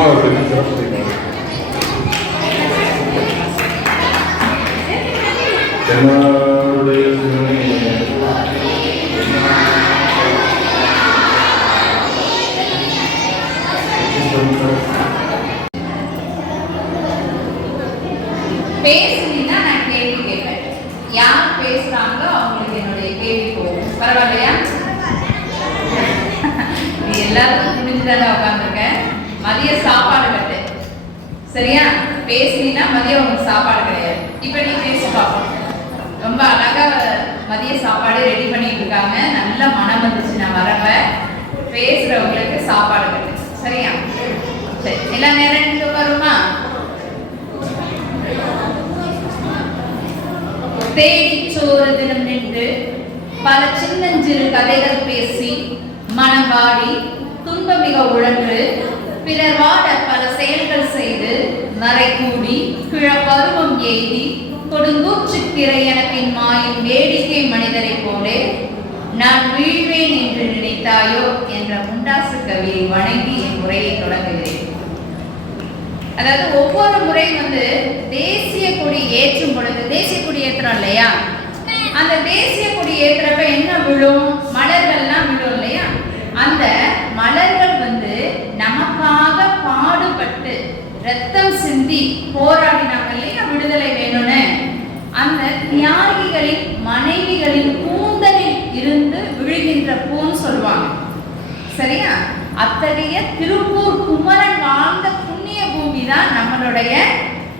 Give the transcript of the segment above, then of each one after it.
அம்மாவை பற்றி சிறப்பு செய்வாங்க. என்னுடைய பேசுனீங்கன்னா நான் கேள்வி கேட்பேன். யார் பேசுறாங்களோ அவங்களுக்கு என்னுடைய கேள்வி போகும். பரவாயில்லையா? எல்லாருக்கும் புரிஞ்சுதானே உட்காந்துருக்கேன். மதிய சாப்பாடு கட்டு. சரியா? பேசுனீங்கன்னா மதியம் உங்களுக்கு சாப்பாடு கிடையாது. இப்ப நீ பேசி பார்ப்போம். ரொம்ப அழகா மதிய சாப்பாடு ரெடி பண்ணிட்டு இருக்காங்க. நல்ல மனம் வந்துச்சு. நான் வரவ பேசுறவங்களுக்கு சாப்பாடு கட்டு. சரியா? சரி, எல்லா நேரம் வருமா? தேடி சோறு தினம் நின்று பல சின்னஞ்சிறு கதைகள் பேசி மனம் வாடி துன்ப மிக உழன்று பிறர் வாட பல செயல்கள் செய்து நரை கூடி கிழப்பருவம் எய்தி கொடுங்கூற்றுக்கிறை என பின் மாயும் வேடிக்கை மனிதரை போலே நான் வீழ்வேன் என்று நினைத்தாயோ என்ற முண்டாசு கவியை வணங்கி என் உரையை தொடங்குகிறேன். அதாவது ஒவ்வொரு முறை தேசிய கொடி ஏற்றும் பொழுது, தேசிய கொடி ஏற்றுறோம் இல்லையா, அந்த தேசிய கொடி ஏற்றுறப்ப என்ன விழும்? மலர்கள்லாம் விழும் இல்லையா? அந்த மலர்கள் நமக்காக பாடுபட்டு ரத்தம் சிந்தி போராடினாங்க இல்லையா, விடுதலை வேணும்னு. அந்த தியாகிகளின் மனைவிகளின் கூந்தலில் இருந்து விழுகின்ற பூன்னு சொல்லுவாங்க. சரியா? அத்தகைய திருப்பூர் குமரன் வாழ்ந்த புண்ணிய பூமி தான் நம்மளுடைய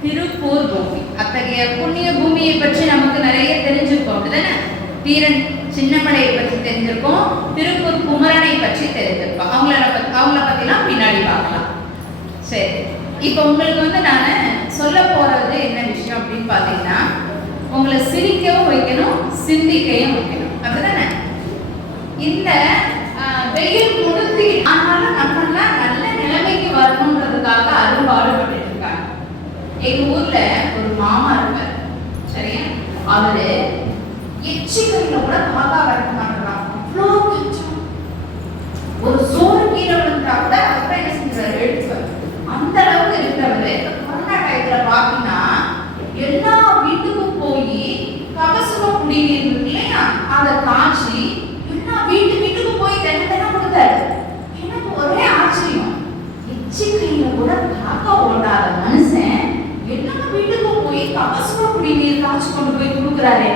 திருப்பூர் பூமி. அத்தகைய புண்ணிய பூமியை பற்றி நமக்கு நிறைய தெரிஞ்சிருக்கோம், அப்படிதானே? தீரன் சின்னமலையை பற்றி தெரிஞ்சிருக்கோம், திருப்பூர் குமரனை பற்றி தெரிஞ்சிருக்கோம். அவங்கள பத்திலாம் பின்னாடி பார்க்கலாம். சரி, இப்போ உங்களுக்கு நான் சொல்ல போறது என்ன விஷயம் அப்படின்னு பார்த்தீங்கன்னா, உங்களை சிரிக்கவும் வைக்கணும், சிந்திக்கையும் வைக்கணும், அப்படிதானே? இந்த வெயில் முழுத்தி ஆனாலும் நம்மளாம் நல்ல நிலைமைக்கு வரணுன்றதுக்காக அரும்பாடுபட்டு இருக்காங்க. எங்க ஊர்ல ஒரு மாமா இருக்கார். சரியா? அவரு எச்சிக்கையில கூட காக்கா வளர்க்க மாட்டாங்க. அவ்வளோ கஷ்டம். ஒரு சோறு கீழே விழுந்தா கூட அவர் என்ன செஞ்சாரு, எடுத்துவார். அந்த அளவுக்கு இருக்கிறவரு கொரோனா டயத்துல பாத்தீங்கன்னா எல்லா வீட்டுக்கும் போய் கபசுர குடிநீர் இல்லையா, அதை காய்ச்சி எல்லா வீட்டுக்கு போய் தென்ன கொடுத்தாரு. எனக்கு ஒரே ஆச்சரியம். எச்சிக்கையில கூட காக்கா ஓடாத மனுஷன் எல்லா வீட்டுக்கும் போய் கபசுர குடிநீர் காய்ச்சி கொண்டு போய் கொடுக்குறாரு.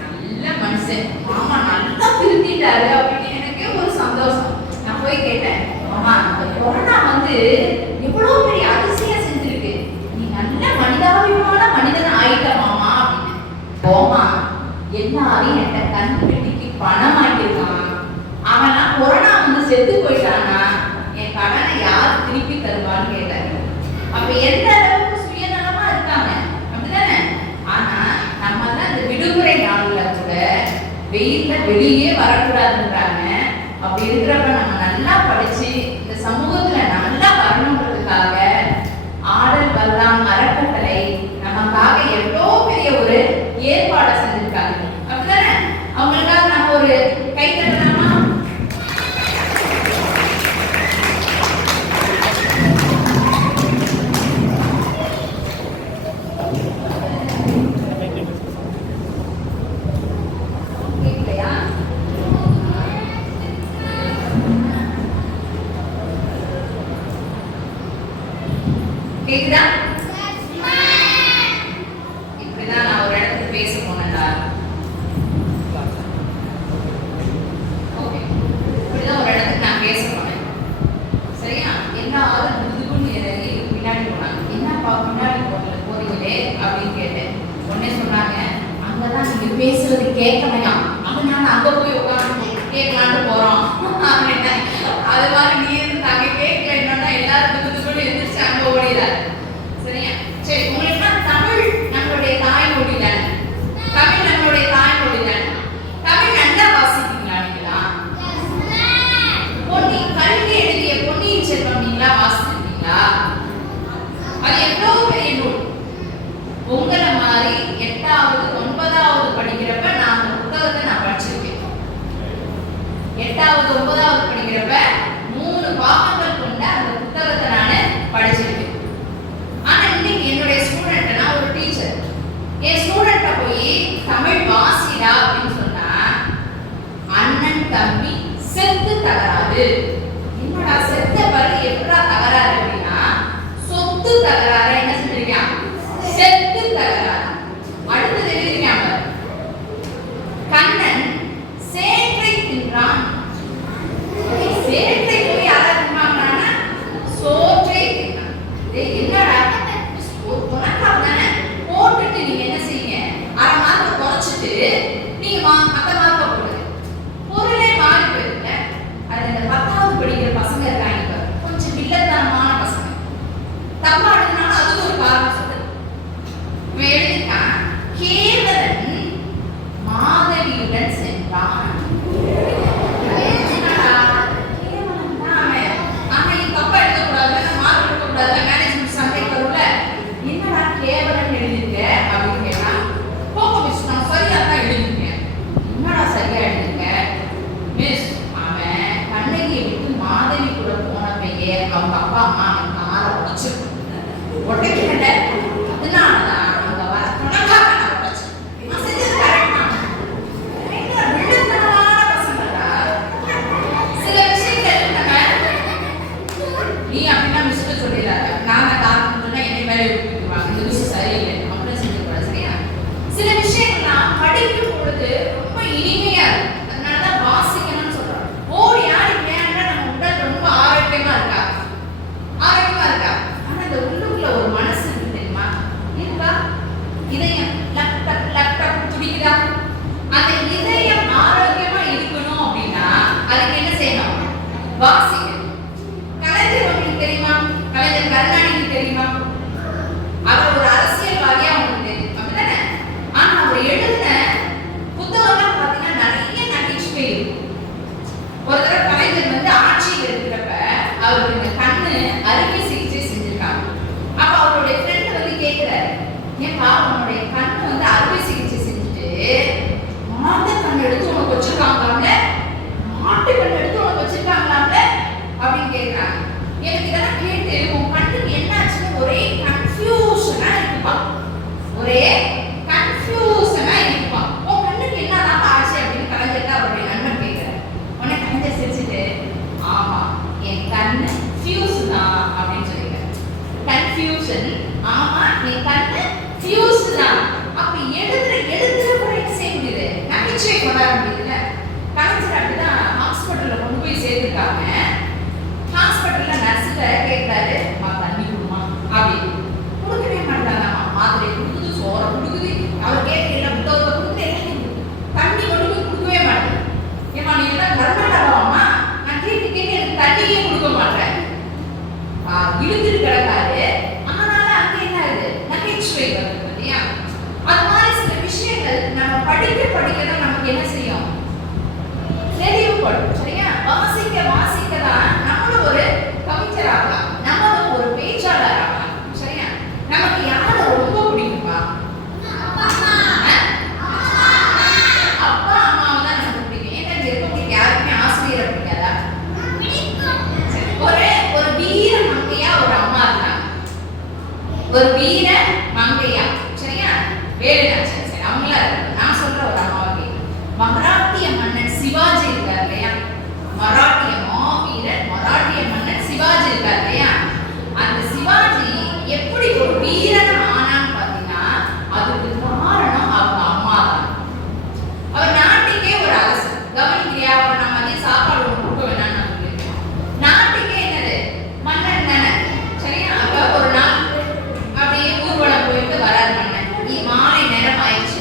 நல்ல மனுஷன், மாமா நல்லா திருத்திட்டாரு அப்படின்னு எனக்கே ஒரு சந்தோஷம். நான் போய் கேட்டேன், மாமா அந்த கொரோனா எவ்வளவு பெரிய அதிசயம் செஞ்சிருக்கு, நீ நல்ல மனிதாபிமான மனிதன் ஆயிட்ட மாமா அப்படின்னு. போமா, எல்லாரையும் என்கிட்ட கண்டுபிடிக்கு பணம் ஆகியிருக்கான். அவனா கொரோனா செத்து போயிட்டானா, என் கடனை யார் திருப்பி தருவான்னு கேட்டாரு. அப்ப எந்த அளவுக்கு சுயநலமா இருக்காங்க, அப்படிதானே? ஆனா நம்ம தான் இந்த விடுமுறை நாள்ல கூட வெயில்ல வெளியே வரக்கூடாதுன்றாங்க. அப்படி இருக்கிறப்ப நம்ம நல்லா படிச்சு இந்த சமூகத்துல நல்லா வரணுன்றதுக்காக ஆடல் வல்லாம் அறக்கட்டளை நமக்காக எவ்வளோ பெரிய ஒரு ஏற்பாடை செஞ்சிருக்காங்க, அப்படிதானே? அவங்களுக்காக நம்ம ஒரு கை தட்டலாமா? கேக்குதா? இப்படிதான் நான் ஒரு இடத்துக்கு பேச போனேன்டா. ஓகே, இப்படிதான் ஒரு இடத்துக்கு நான் பேச போனேன். சரியா? எல்லாரும் முதுகுன்னு இறங்கி பின்னாடி போனாங்க. என்னப்பா பின்னாடி போறீங்களே அப்படின்னு கேட்டேன். உடனே சொன்னாங்க, அங்கதான் நீங்க பேசுறது கேட்கலையா, அதனால அங்க போய் உட்காந்து கேட்கலான்னு போறோம். அது மாதிரி நீ நாங்க கேட்கல என்னன்னா எல்லாரும் முதுகுன்னு எந்திரிச்சு அங்க ஓடிடாரு. சரியா? சரி, உங்களுக்கு தமிழ் நம்மளுடைய தாய்மொழி தானே, தமிழ் நம்மளுடைய தாய்மொழி தானே. தமிழ் நல்லா வாசிப்பீங்களா நீங்களா? கல்வி எழுதிய பொன்னியின் செல்வன் நீங்களா வாசிப்பீங்களா? அது எவ்வளவு பெரிய நூல். உங்களை மாதிரி 8வது 9வது படிக்கிறப்ப நான் அந்த புத்தகத்தை நான் படிச்சிருக்கேன். 8வது 9வது படிக்கிறப்ப 3 பாகங்கள் கொண்ட அந்த புத்தகத்தை நான் படிச்சிருக்கேன். என்னடா செத்த பிறகு எப்படா தகராறு அப்படின்னா சொத்து தகராறு என்ன செஞ்சிருக்கான், செத்து தகராறு. அடுத்தது எழுதிருக்கான் பாரு, கண்ணன் சேற்றை தின்றான். சேற்றை போய் யாரா தின்னாங்கன்னா சோற்றை தின்னான். என்னடா ஒரு குணக்கால் தானே போட்டுட்டு நீங்க என்ன செய்யுங்க, அரை மார்க்க குறைச்சிட்டு நீங்க மத்த மார்க்க போடுங்க, பொருளே மாறி போயிருங்க. அது இந்த 10வது படிக்கிற பசங்க இருக்காங்க, கொஞ்சம் வில்லத்தனமான பசங்க, தப்பா எழுதினாலும் அது ஒரு காரணம் சொல்லுது. இவன் எழுதிட்டான், கேவலன் மாதவியுடன் சென்றான். அவங்க அப்பா அம்மா காலை உடைச்சு உடைக்கல, அதனாலதான் அவங்க வர தொடங்காம நான் உடைச்சேன். நான் செஞ்சது கரெக்டா? விழுந்தனால பசங்களா சில விஷயங்கள் நம்ம நீ அப்படின்னா மிஸ்கிட்ட சொல்லிடாத, நான் தான் காரணம் சொன்னா என்னை மேலே விட்டுவாங்க, இந்த விஷயம் சரியில்லை அப்படின்னு செஞ்சுக்கூடாது. சரியா? சில விஷயங்கள்லாம் படிக்கும் பொழுது ரொம்ப இனிமையா இருக்கும், அதனாலதான் வாசிக்கணும்னு சொல்றோம். ஓடி ஆடி விளையாண்டா நம்ம உடல் ரொம்ப ஆரோக்கியமா இருக்கா, ஆரோக்கியமா இருக்கா. ஆனா இந்த உள்ளுக்குள்ள ஒரு மனசு இருக்கு தெரியுமா, இருக்கா? இதயம் லக் டக் லக் டக் துடிக்குதா? அந்த இதயம் ஆரோக்கியமா இருக்கணும் அப்படின்னா அதுக்கு என்ன செய்யணும், வாசிக்கணும். கலைஞர் உங்களுக்கு தெரியுமா, கலைஞர் கருணாநிதி தெரியுமா? அவர் ஒரு அரசியல்வாதியா உங்களுக்கு தெரியும் அப்படிதானே? ஆனா அவர் எழுதின புத்தகம்லாம் பாத்தீங்கன்னா நிறைய நகைச்சுவை இருக்கும். ஒரு தடவை கலைஞர் வந்து ஆட்சியில் இருக்கிறப்ப அவருக்கு இந்த கண்ணு அறுவை சிகிச்சை செஞ்சிருக்காங்க. அப்ப அவருடைய ஃப்ரெண்ட் வந்து கேட்கிறாரு, ஏன்பா உன்னுடைய கண்ணு வந்து அறுவை சிகிச்சை செஞ்சுட்டு மாட்டு கண் எடுத்து உனக்கு வச்சிருக்காங்களாம்ல, மாட்டு கண் எடுத்து உனக்கு வச்சிருக்காங்களாம்ல அப்படின்னு கேட்கிறாங்க. எனக்கு இதெல்லாம் கேட்டு உன் கண்ணுக்கு என்ன ஆச்சுன்னு ஒரே கன்ஃபியூஷனா இருக்குப்பா, ஒரே கன்ஃபியூஷனா இருக்குப்பா, உன் கண்ணுக்கு என்னதான் ஆச்சு அப்படின்னு கலைஞர் அவருடைய நண்பன் கேட்கிறார். உடனே கலைஞர் சிரிச்சுட்டு, ஆமா என் கண்ணு ஃபியூஸ் தான் அப்படின்னு சொல்லிட்டார். கன்ஃபியூஷன், ஆமா என் கண்ணு ஃபியூஸ் தான். அப்ப எழுதுற கூட என்ன செய்ய முடியுது, நகைச்சுவை கொண்டாட முடியுதுல்ல. கலைஞர் அப்படிதான் ஹாஸ்பிட்டல்ல கொண்டு போய் சேர்த்துருக்காங்க. ஹாஸ்பிட்டல்ல நர்ஸ்கிட்ட கேட்கிறாரு, தண்ணி கொடுமா அப்படின்னு. கொடுக்கவே மாட்டாங்கம்மா, மாத்திரை கொடுக்குது, சோறை கொடுக்குது, அவர் கேட்கல, புத்தகத்தை கொடுக்குது, எல்லாம் தண்ணி கொண்டு போய் கொடுக்கவே மாட்டேன். ஏமா நீ எல்லாம் கர்நாடகாவாமா, நான் கேட்டு எனக்கு தண்ணியே கொடுக்க மாட்டேன், இழுத்துட்டு கிடக்காரு. அதனால அங்க என்ன ஆகுது, நகைச்சுவை வருது இல்லையா? அது மாதிரி சில விஷயங்கள் நம்ம படிக்க படிக்கதான் நமக்கு என்ன செய்யும், தெளிவுபடும். சரியா? வாசிக்க வாசிக்க தான் நம்மளும் ஒரு கவிஞர் ஆகலாம், நம்மளும் ஒரு பேச்சாளர் ஆகலாம். சரியா? நமக்கு யாரை ரொம்ப பிடிக்குமா, அப்பா அம்மாவை தான் நமக்கு பிடிக்கும். ஏன்னா உங்களுக்கு யாருக்குமே ஆசிரியரை பிடிக்காதா? ஒரு வீர மங்கையா ஒரு அம்மா இருக்காங்க, ஒரு வீர மங்கையா. சரியா? வேலுநாச்சியார். சரி, அவங்களா இருக்காங்க. நான் சொல்ற ஒரு அம்மாவை மராட்டிய மன்னன் சிவாஜி இருக்கார் இல்லையா, மராட்டிய மாவீரர் மராட்டிய மன்னன் சிவாஜி இருக்கார் இல்லையா, அந்த சிவாஜி எப்படி ஒரு வீரன் ஆனான்னு பாத்தீங்கன்னா அதுக்கு காரணம் அவங்க அம்மா தான். அவர் நாட்டுக்கே ஒரு அரசர். கவனிக்கிறியா? அவர் நம்ம வந்து சாப்பாடு கொடுக்க வேணாம்னு நமக்கு இருக்கோம். நாட்டுக்கே என்னது, மன்னன் தானே. சரியா? அப்ப ஒரு நாள் அப்படியே ஊர்வலம் போயிட்டு வராது மன்னன். மாலை நேரம் ஆயிடுச்சு.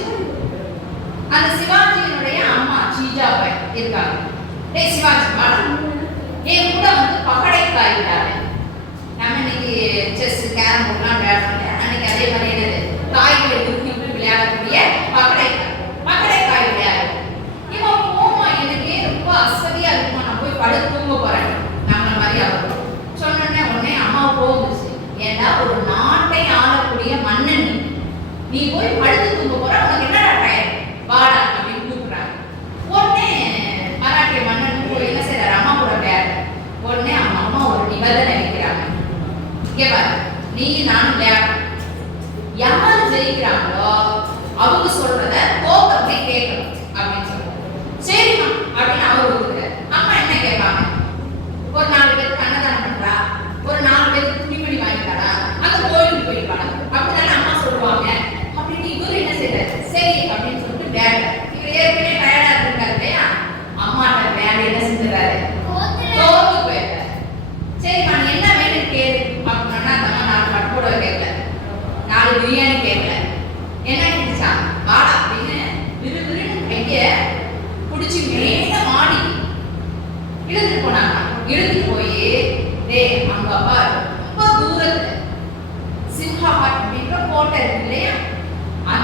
அந்த சிவாஜியினுடைய அம்மா ஜீஜாபாய் இருக்காங்க. டேய் சிவாஜி வாடா, என் கூட வந்து பகடைக்காய் விளையாடு. நம்ம இன்னைக்கு செஸ் கேரம் போர்ட்லாம் விளையாடுறோம், அன்னைக்கு அதே மாதிரி என்னது காய்களை உருட்டி விட்டு விளையாடக்கூடிய பகடைக்காய் விளையாடு. இவன் போமா, எனக்கு ரொம்ப அசதியா இருக்குமா, நான் போய் படுத்து தூங்க போறேன் நம்மள மாதிரி அவர் சொன்னோடனே உடனே அம்மா போகுது. ஏன்னா ஒரு நாட்டை ஆளக்கூடிய மன்னன் நீ போய் படுத்து தூங்க போற, உனக்கு என்னடா டயர், வாடா அப்படின்னு கூப்பிடுறாங்க. உடனே மராட்டிய மன்னன் போய் என்ன செய்யறாரு, அம்மா கூட விளையாடு. உடனே அவங்க அம்மா ஒரு நிபந்தனை வைக்கிறாங்க, இங்க பாரு நீ நானும் விளையாடணும், யாரு ஜெயிக்கிறாங்களோ அவங்க சொல்றத கோபத்தை கேட்கணும் அப்படின்னு சொல்றாங்க. சரிம்மா அப்படின்னு அவர் ஒத்துக்கிறார். அம்மா என்ன கேட்பாங்க, ஒரு 4 பேர்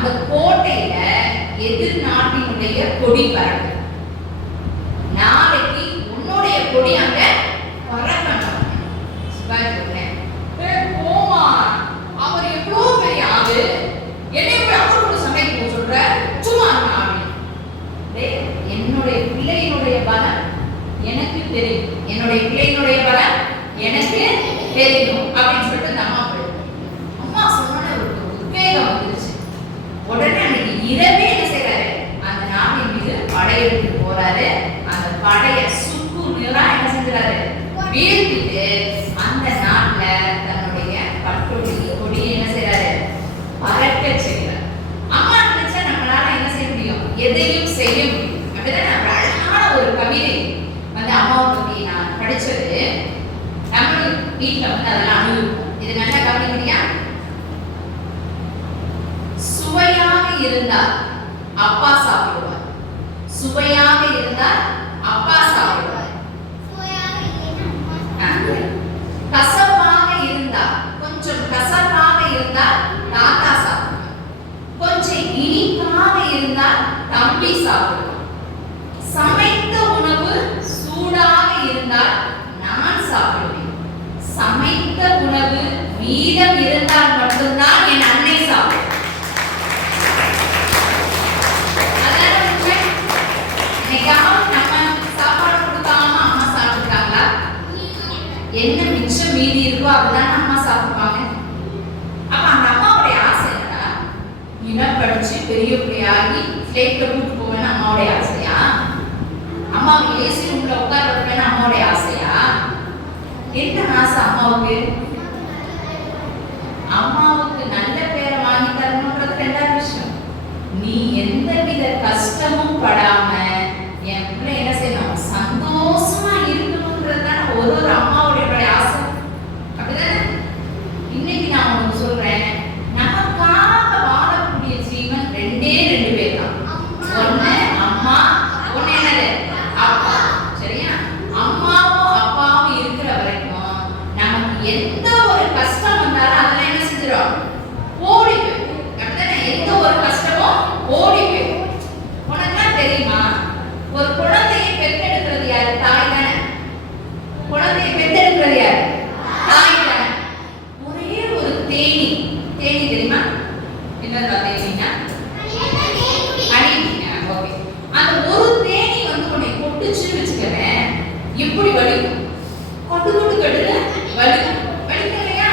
அந்த கோட்டையில எதிர் நாட்டினுடைய கொடி பறக்கும். நாளைக்கு உன்னுடைய கொடி அங்க பறக்கணும். சிவாஜி போமா, அவர் எவ்வளவு பெரிய ஆளு, என்னை போய் அவரோட சமைக்க சொல்ற, சும்மா என்னுடைய பிள்ளையினுடைய பலம் எனக்கு தெரியும், என்னுடைய பிள்ளையினுடைய பலம் எனக்கு தெரியும் அப்படின்னு சொல்லிட்டு அந்த அம்மா போயிடும். அம்மா சொன்ன ஒரு உத்வேகம் வந்துருச்சு. உடனே அன்னைக்கு இரவே என்ன செய்யறாரு, அந்த நாட்டின் மீது படையெடுத்து போறாரு. அந்த படைய சுக்கு நிறா என்ன செஞ்சாரு, வீழ்த்திட்டு அந்த நாட்டுல தன்னுடைய பட்டொடி கொடியை என்ன செய்யறாரு, பறக்க செய்யறாரு. அம்மா நினைச்சா நம்மளால என்ன செய்ய முடியும், எதையும் செய்ய முடியும். அப்படிதான் அழகான ஒரு கவிதை வந்து அம்மாவை பத்தி நான் படிச்சது. நம்மளும் வீட்டுல வந்து அதெல்லாம் அனுபவிப்போம். இது நல்லா கவனிக்கிறீங்க. சுவையாக இருந்தால் அப்பா சாப்பிடுவார், சுவையாக இருந்தால் அப்பா சாப்பிடுவார். கசப்பாக இருந்தால், கொஞ்சம் கசப்பாக இருந்தால் தாத்தா சாப்பிடுவார், கொஞ்சம் இனிப்பாக இருந்தால் தம்பி சாப்பிடுவார். சமைத்த உணவு சூடாக இருந்தால் நான் சாப்பிடுவேன், சமைத்த உணவு மீதம் இருந்தால் மட்டும்தான் என் அன்னை சாப்பிடுவேன். நம்ம சாப்பாடு கொடுக்காம அம்மா சாப்பிட்டுருக்காங்களா? என்ன மிச்சம் மீதி இருக்கோ அதுதான் அம்மா சாப்பிடுவாங்க. அப்ப அந்த அம்மாவுடைய ஆசை என்னடா, இன்னும் படிச்சு பெரிய பிள்ளையாகி ஸ்டேட்ல கூட்டு போவேன்னு அம்மாவுடைய ஆசையா? அம்மாவுக்கு ஏசி ரூம்ல உட்கார வைப்பேன்னு அம்மாவுடைய ஆசையா? என்ன ஆசை அம்மாவுக்கு? அம்மாவுக்கு நல்ல பேரை வாங்கி தரணும்ன்றது ரெண்டாவது விஷயம். நீ எந்தவித கஷ்டமும் படாம என் பிள்ளை என்ன செய்யணும், சந்தோஷமா இருக்கணும்ன்றதுதான் ஒரு அம்மாவுடைய ஆசை. அப்படிதானே? இன்னைக்கு நான் உனக்கு சொல்றேன், நமக்காக வாழக்கூடிய ஜீவன் ரெண்டே பேர் தான். ஒண்ணு அம்மா, ஒண்ணு என்னது அப்பா. சரியா? அம்மாவும் அப்பாவும் இருக்கிற வரைக்கும் நமக்கு எந்த ஒரு கஷ்டம் வந்தாலும் அதெல்லாம் என்ன செஞ்சிடும், ஓடி போயிடும். அப்படித்தானே? எந்த ஒரு கஷ்டமும் ஓடி போயிடும். உனக்குலாம் தெரியுமா, ஒரு குழந்தையை பெற்றெடுக்கிறது யாரு? தாய் தானே. குழந்தையை பெற்றெடுக்கிறது யாரு? தாய் தானே. ஒரே ஒரு தேனி, தேனி தெரியுமா? என்னடா தேனினா? அணிங்க. ஓகே. அந்த ஒரு தேனி வந்து உன்னை கொட்டுச்சுன்னு வச்சுக்கிறேன், எப்படி வலிக்கும்? கொட்டு கொட்டு கட்டுல வலிக்கும், வலிக்கும் இல்லையா?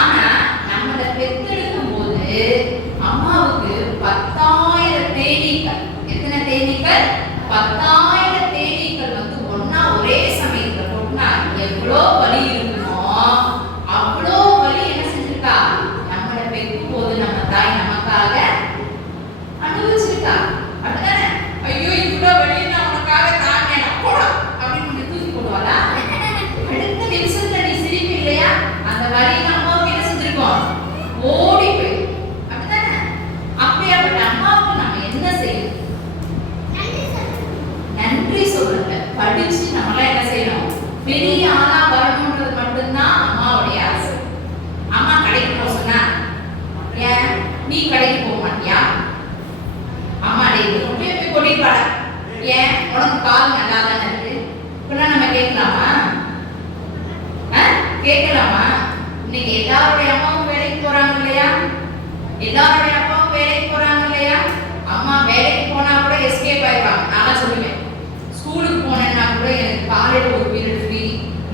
ஆனா நம்மளை பெற்றெடுக்கும் போது அம்மாவுக்கு 10,000 தேனீக்கள். எத்தனை தேனீக்கள்? 10,000 தேனீக்கள் வந்து ஒன்னா ஒரே சமயத்துல கொட்டினா எவ்வளோ வலி இருக்குமோ அவ்வளோ வலி என்ன செஞ்சிருக்கா, நம்மளை பெற்கும் போது நம்ம தாய் நமக்காக அனுபவிச்சிருக்கா. அப்படிதானே? ஐயோ இவ்வளோ வலி நான் உனக்காக தாங்க போடா அப்படின்னு தூக்கி போடுவாளா? அடுத்த நிமிஷத்துல நீ சிரிப்பு இல்லையா? அந்த வலி அம்மாவுக்கு என்ன செஞ்சிருக்கோம், ஓடி போய். அப்படிதானே? அப்படியாப்பட்ட அம்மாவுக்கு நம்ம என்ன செய்யணும்? நன்றி சொல்லுங்க. படிச்சு நம்மளாம் என்ன செய்யணும், பெரிய ஆளா வரணும்ன்றது மட்டும்தான் அம்மாவுடைய ஆசை. அம்மா கடைக்கு போக சொன்னா, ஏன் நீ கடைக்கு போக மாட்டியா? அம்மா டெய்லி போய் கொட்டிட்டு வாடா, ஏன் உனக்கு கால் நல்லா தானே இருக்கு. இப்பெல்லாம் நம்ம கேட்கலாமா? கேட்கலாமா? இன்னைக்கு எல்லாருடைய அம்மாவும் வேலைக்கு போறாங்க இல்லையா? எல்லாருடைய அப்பாவும் வேலைக்கு போறாங்க இல்லையா? அம்மா வேலைக்கு போனா கூட எஸ்கேப் ஆயிடுவாங்க. நான் சொல்லுவேன், ஸ்கூலுக்கு போனேன்னா கூட எனக்கு காலையில ஒரு பீரியட் ஃப்ரீ,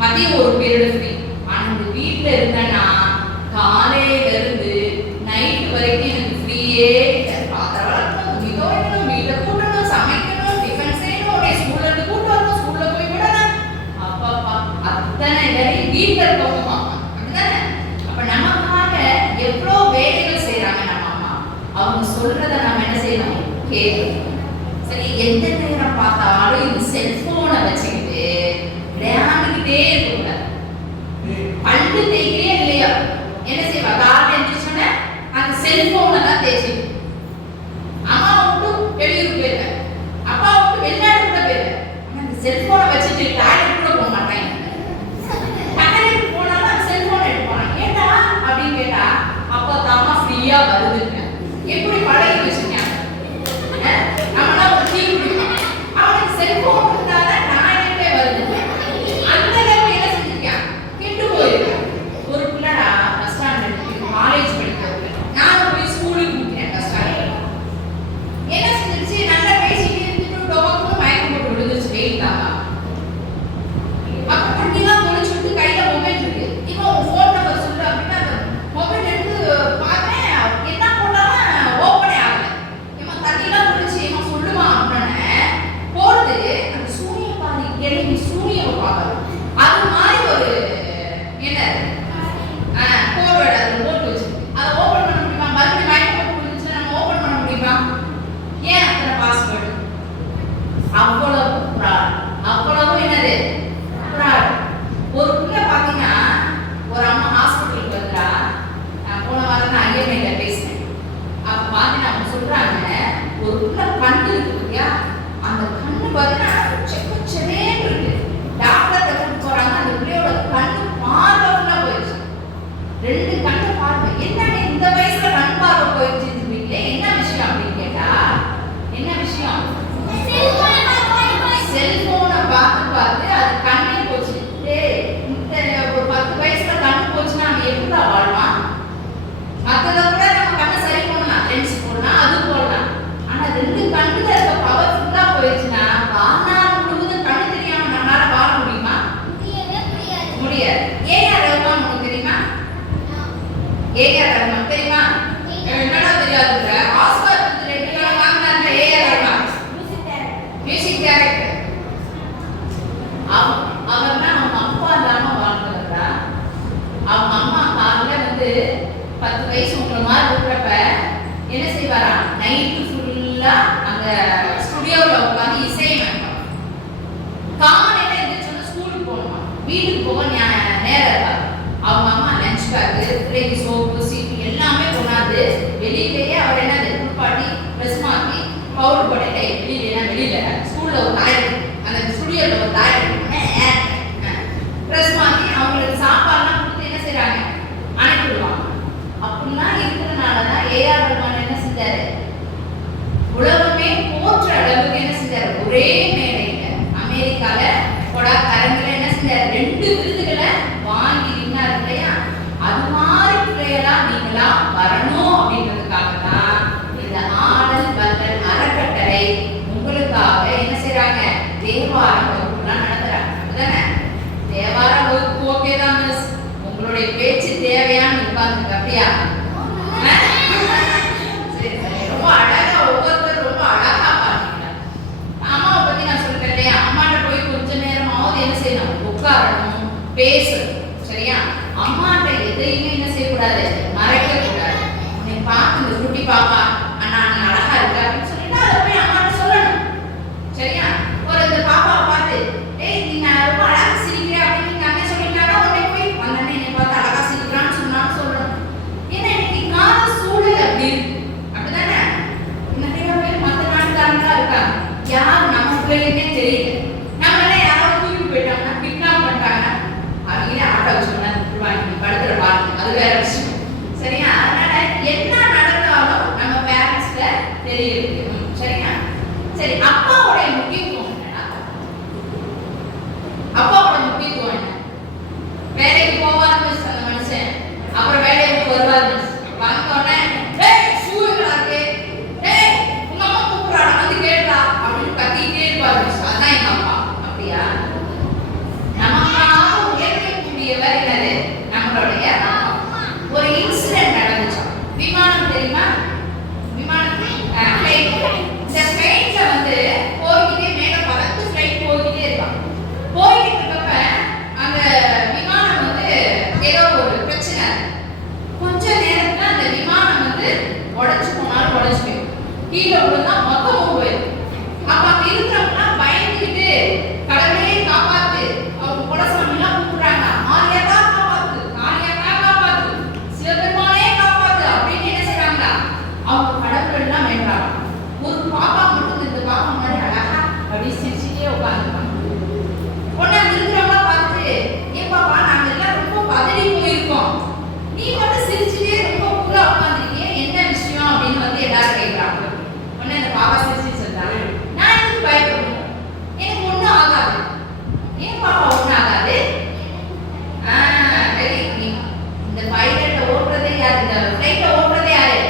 மதியம் ஒரு பீரியட் ஃப்ரீ. ஆனா இந்த வீட்டுல இருந்தேன்னா காலையில இருந்து நைட் வரைக்கும் எனக்கு ஃப்ரீயே. பாத்திரம் வளர்க்கணும், மிகவும் வீட்டை கூட்டணும், சமைக்கணும், டிஃபன் செய்யணும், உடைய ஸ்கூல்ல இருந்து கூட்டு வரணும், ஸ்கூல்ல போய் விடணும். அப்பா அத்தனை வேலையும் வீட்டுல இருக்கவங்க பார்ப்பாங்க. அப்படிதானே? அப்ப நமக்காக எவ்வளோ வேலைகள் செய்யறாங்க நம்ம அம்மா. அவங்க சொல்றத நம்ம என்ன செய்யணும், கேட்கணும். சரி, எந்த நேரம் பார்த்தாலும் இந்த செல்போனை வச்சுக்கிட்டு விளையாண்டுக்கிட்டே இருக்கக்கூடாது. பல்லு தேய்க்கிறே இல்லையா, என்ன செய்வா, காலையில் எழுந்திரிச்சோன்னே அந்த செல்போனை தான் தேய்ச்சி. அம்மா விட்டு வெளியூர் போயிருவேன், அப்பா விட்டு வெளிநாடு கூட போயிருவேன். அந்த செல்போனை வச்சுட்டு டாய்லெட் கூட போக மாட்டாங்க. டாய்லெட் போனாலும் அந்த செல்போனை எடுத்து போனாங்க. ஏண்டா அப்படின்னு கேட்டா, அப்போ தாமா ஃப்ரீயா வருதுங்க. எப்படி பழ ஒரு உள்ள கண்ணு இருக்கு இல்லையா, அந்த கண்ணு பார்த்தீங்கன்னா செக்கச்சேன்னு இருக்கு. டாக்டர் கூட்டிட்டு போறாங்க, அந்த பிள்ளையோட கண்ணு பார்வை ஃபுல்லா போயிடுச்சு. 2 கண்ணு பார்வை. என்னங்க இந்த வயசுல கண் பார்வை போயிடுச்சுன்னு வீட்டுல என்ன விஷயம் அப்படின்னு கேட்டா, என்ன விஷயம்? செல்போனை பார்த்து அது கண்ணே போச்சு. இந்த ஒரு 10 வயசுல கண்ணு போச்சுன்னா அவன் எப்படா வாழ்வான்? மற்றதை கூட நம்ம கண்ணை சரி பண்ணலாம், லென்ஸ் போடலாம், அது போடலாம். ஆனா 2 கண்ணுல இருக்க பவர் ஃபுல்லா போயிடுச்சுன்னா வாழ்நாள் முழுவதும் கண்ணு தெரியாம நம்மளால வாழ முடியுமா? முடியாது. ஏஆர் ரஹ்மான் உங்களுக்கு தெரியுமா? ஏஆர் ரஹ்மான் தெரியுமா? என்னடா தெரியாதுங்க. ஆஸ்கார் விருது 2 தடவை வாங்கினாங்க ஏஆர் ரஹ்மான். Music director. அவர்னா அவங்க அப்பா இல்லாம வாழ்ந்தவரா? அவங்க அம்மா காலைல 10 வயசு உங்களை மாதிரி இருக்கிறப்ப என்ன செய்வாரா, நைட்டு ஃபுல்லா அங்க ஸ்டுடியோவில் உட்காந்து இசையமைப்பாங்க. காலையில எந்திரிச்சோன்னா ஸ்கூலுக்கு போகணுமா, வீட்டுக்கு போக நேரம் இருக்காது. அவங்க அம்மா லஞ்ச் பேக்கு, பிள்ளைக்கு சோப்பு, சீப்பு எல்லாமே கொண்டாந்து வெளியிலேயே அவர் என்னது குளிப்பாட்டி ட்ரெஸ் மாற்றி பவுடர் போட்டே வெளியில ஸ்கூல்ல ஒரு டாய்லெட், அந்த ஸ்டுடியோவில் ஒரு டாய்லெட் ட்ரெஸ் மாற்றி அவங்களுக்கு சாப்பாடுலாம் கொடுத்து என்ன செய்யறாங்க, அனுப்பிடுவாங்க. அப்படிலாம் இருக்கிறதுனால தான் ஏஆர் ரஹ்மான் என்ன செஞ்சாரு, உலகமே போற்ற அளவுக்கு என்ன செஞ்சாரு, ஒரே மேடையில அமெரிக்கால கொடாக்கரங்கில என்ன செஞ்சாரு, 2 விருதுகளை வாங்கி நின்னாரு இல்லையா. அது மாதிரி பிள்ளைகளா நீங்களா வரணும் அப்படின்றதுக்காக தான் இந்த ஆடல் வல்லல் அறக்கட்டளை உங்களுக்காக என்ன செய்யறாங்க, தேவார வகுப்புலாம் நடத்துறாங்க. அப்படிதானே? தேவார வகுப்பு ஓகே தான் மிஸ், உங்களுடைய பேச்சு தேவையான்னு உட்கார்ந்துருக்கு. அப்படியா? ரொம்ப அழகா ஒவ்வொருத்தரும் ரொம்ப அழகா பாருங்க. அம்மாவை பத்தி நான் சொல்லிட்டேன் இல்லையா, அம்மாட்ட போய் கொஞ்ச நேரமாவது என்ன செய்யணும், உட்காரணும், பேசணும். சரியா? அம்மாட்ட எதையுமே என்ன செய்யக்கூடாது, மறைக்க கூடாது. உன்னை பார்த்து இந்த குட்டி பாப்பா அண்ணா நீ அழகா இருக்க அப்படின்னு சொல்லிட்டு அதை போய் அம்மாட்ட சொல்லணும். சரியா? ஒரு இந்த பாப்பாவை பார்த்து ஏய் நீங்க ரொம்ப அழகா சிரிக்கிற அப்படின்னு நீங்க அண்ணன் சொல்லிட்டாங்கன்னா உடனே போய் அந்த அண்ணன் என்னை பார்த்து அழகா சிரிக்கிறான்னு சொன்னான்னு சொல்லணும். ஏன்னா இன்னைக்கு கால சூழல் அப்படி இருக்கு. அப்படிதானே? நிறைய பேர் மற்ற நாட்டுக்காரங்களா இருக்காங்க, யாரும் நம்ம பிள்ளைன்னே தெரியல. நம்மள யாராவது தூக்கி போயிட்டாங்கன்னா கிட்னாப் பண்ணிட்டாங்கன்னா அவங்களே ஆட்டோ வச்சுக்கோங்க படுத்துற பாருங்க, அது வேற விஷயம். சரியா? அதனால என்ன நடந்தாலும் நம்ம பேரண்ட்ஸ்ல தெரியுது. சரியா? சரி, அப்பாவோட முக்கியத்துவம் என்னன்னா, அப்பாவோட முக்கியத்துவம் என்ன? வேலைக்கு போவாரு மிஸ் அந்த மனுஷன், அப்புறம் வேலையை விட்டு வருவாரு மிஸ். வந்தோடனே டேய் ஷூ எங்கடா இருக்கு, டேய் உங்க அம்மா கூப்பிடுறாடா வந்து கேளுடா அப்படின்னு கத்திக்கிட்டே இருப்பாரு மிஸ். அதான் எங்க அப்பா. அப்படியா? நமக்காக உயர்த்தக்கூடியவர் என்னது, நம்மளுடைய ஒரு இன்சிடென்ட் நடந்துச்சு. விமானம் தெரியுமா? விமானம் ஃப்ளைட். இந்த ஃப்ளைட்ல போய்கிட்டே மேல பறந்து ஃப்ளைட் போய்கிட்டே இருக்கான். போய்கிட்டு இருக்கப்ப அந்த விமானம் ஏதோ ஒரு பிரச்சனை, கொஞ்ச நேரத்துல அந்த விமானம் உடைச்சு போனாலும் உடைச்சு போயிடும், கீழே விழுந்தா மொத்தமும் போயிடும். அப்ப அங்க இருக்கிறவங்க பயந்துக்கிட்டு கடவுளே காப்பாத்து, அவங்க குலசாமிலாம் கூப்பிடுறாங்க, ஆரியாக்கா காப்பாத்து, ஆரியாக்கா காப்பாத்து, சிவபெருமானே காப்பாத்து அப்படின்னு என்ன செய்றாங்க, அவங்க கடவுள் எல்லாம் வேண்டாம். ஒரு பாப்பா மட்டும் இந்த பாப்பா மாதிரி அழகா அப்படி சிரிச்சுட்டே உட்காந்துருக்காங்க. உடனே இருக்கிறவங்க பார்த்துட்டு ஏன் பாப்பா நாங்க எல்லாம் ரொம்ப பதறி போயிருக்கோம், நீ மட்டும் சிரிச்சுட்டே ரொம்ப பூரா உட்காந்துருக்கீங்க, என்ன விஷயம் அப்படின்னு எல்லாரும் கேட்கிறாங்க. உடனே அந்த பாப்பா சிரிச்சு சொல்றாங்க, நான் எதுக்கு பயப்படணும், எனக்கு ஒண்ணும் ஆகாது. ஏன் பாப்பா ஒண்ணும் ஆகாது? இந்த பைலட்டை ஓட்டுறதே யாரு, இந்த ஃப்ளைட்டை ஓட்டுறதே யாரு?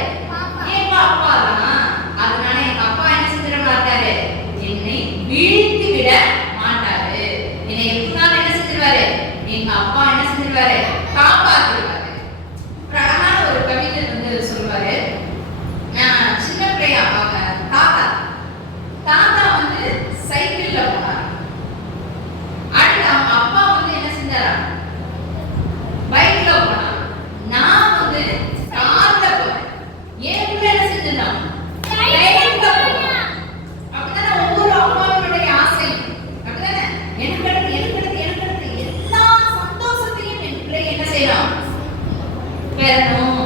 ஏன் அப்பா தான். அதனால எங்க அப்பா என்ன செஞ்சிட மாட்டாரு, என்னை வீழ்த்தி விட மாட்டாரு. என்னை எப்படினாலும் என்ன செஞ்சிருவாரு, எங்க அப்பா என்ன செஞ்சிருவாரு, காப்பாத்திருவாரு. அழகான ஒரு கவிதை சொல்லுவாரு, நான் சின்ன பிள்ளையா அவங்க தாத்தா சைக்கிள்ல போனார். அடுத்து அவங்க அப்பா என்ன செஞ்சாரா, பைக்ல போனார். நான் கார்ல போறேன். ஏன் பிள்ளை என்ன செஞ்சிருந்தான், பைக்ல போனான். அப்படிதானே ஒவ்வொரு அப்பாவுடைய ஆசை. அப்படிதானே? எனக்கு எல்லா சந்தோஷத்தையும் என் பிள்ளை என்ன செய்யணும், பெறணும்.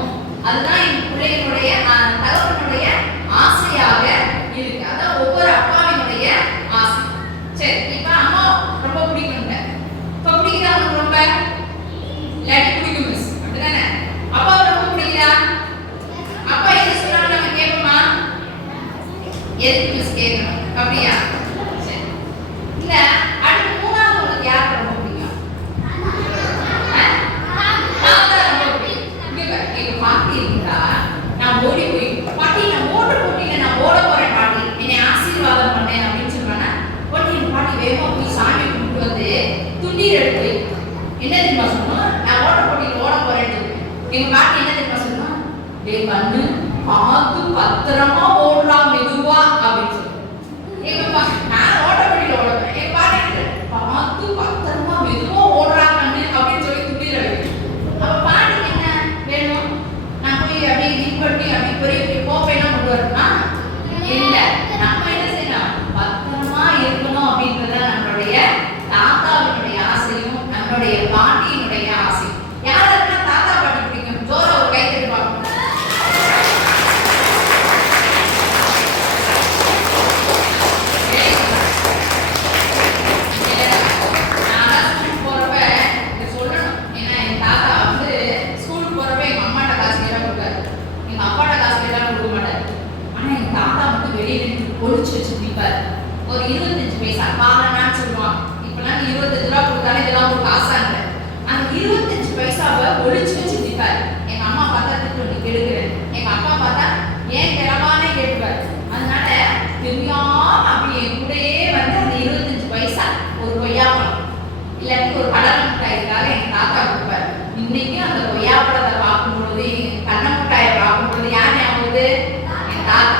அதுதான் என் பிள்ளைகளுடைய தகவலுடைய ஆசையாக நான் ஓட்ட போட்டியில் ஓட போறேன்னு சொல்லுவேன். எங்க பாட்டி என்ன தெரியுமா சொன்னா, டேய் கண்ணு பார்த்து பத்திரமா ஓடுறா மெதுவா அப்படின்னு சொல்லுவேன். நான் ஓட்ட போட்டியில் ஓட போறேன், எங்க பாட்டி பார்த்து பத்திரமா மெதுவா ஓடுறா கண்ணு அப்படின்னு சொல்லி துடிக்கிற. அப்ப பாட்டிக்கு என்ன வேணும், நான் போய் அப்படியே தீப்பட்டி அப்படி பெரிய பெரிய கோப்பையெல்லாம் கொண்டு வரணும்னா இல்ல, நம்ம என்ன செய்யணும், பத்திரமா இருக்கணும் அப்படின்றத நம்மளுடைய தாத்தாவினுடைய ஆசையும் நம்மளுடைய பாட்டியினுடைய ஆசையும். யாரெல்லாம் தாத்தா பாட்டி பிடிக்கும்? ஜோரா ஒரு கை தட்டி பார்ப்போம். நான் ஸ்கூல் போறப்ப இதை சொல்லணும். ஏன்னா என் தாத்தா வந்து ஸ்கூலுக்கு போறப்ப எங்க அம்மாட்ட காசு கேட்டா கொடுப்பாரு, எங்க அப்பாட்ட காசு கேட்டாலும் கொடுக்க மாட்டாரு. ஆனா எங்க தாத்தா வந்து வெளியில ஒழிச்சு வச்சு குடிப்பாரு. ஒரு 25 பைசா காலனான்னு சொல்லுவாங்க. இப்பெல்லாம் 25 ரூபா கொடுத்தாலே இதெல்லாம் ஒரு காசாங்க. அந்த 25 பைசாவை ஒழிச்சு வச்சு குடிப்பாரு. எங்க அம்மா பார்த்தா திட்டு நீ கெடுக்கிறேன், எங்க அப்பா பார்த்தா ஏன் கிளவானே கேட்பாரு. அதனால தெரியாம அப்படி என் கூடயே வந்து அந்த 25 பைசா ஒரு கொய்யாப்பழம் இல்லாட்டி ஒரு கடலை மிட்டாய்க்காக எங்க தாத்தா கொடுப்பாரு. இன்னைக்கு அந்த கொய்யாப்பழத்தை பார்க்கும் பொழுது, கடலை மிட்டாயை பார்க்கும் பொழுது யார் ஞாபகம்? என் தாத்தா.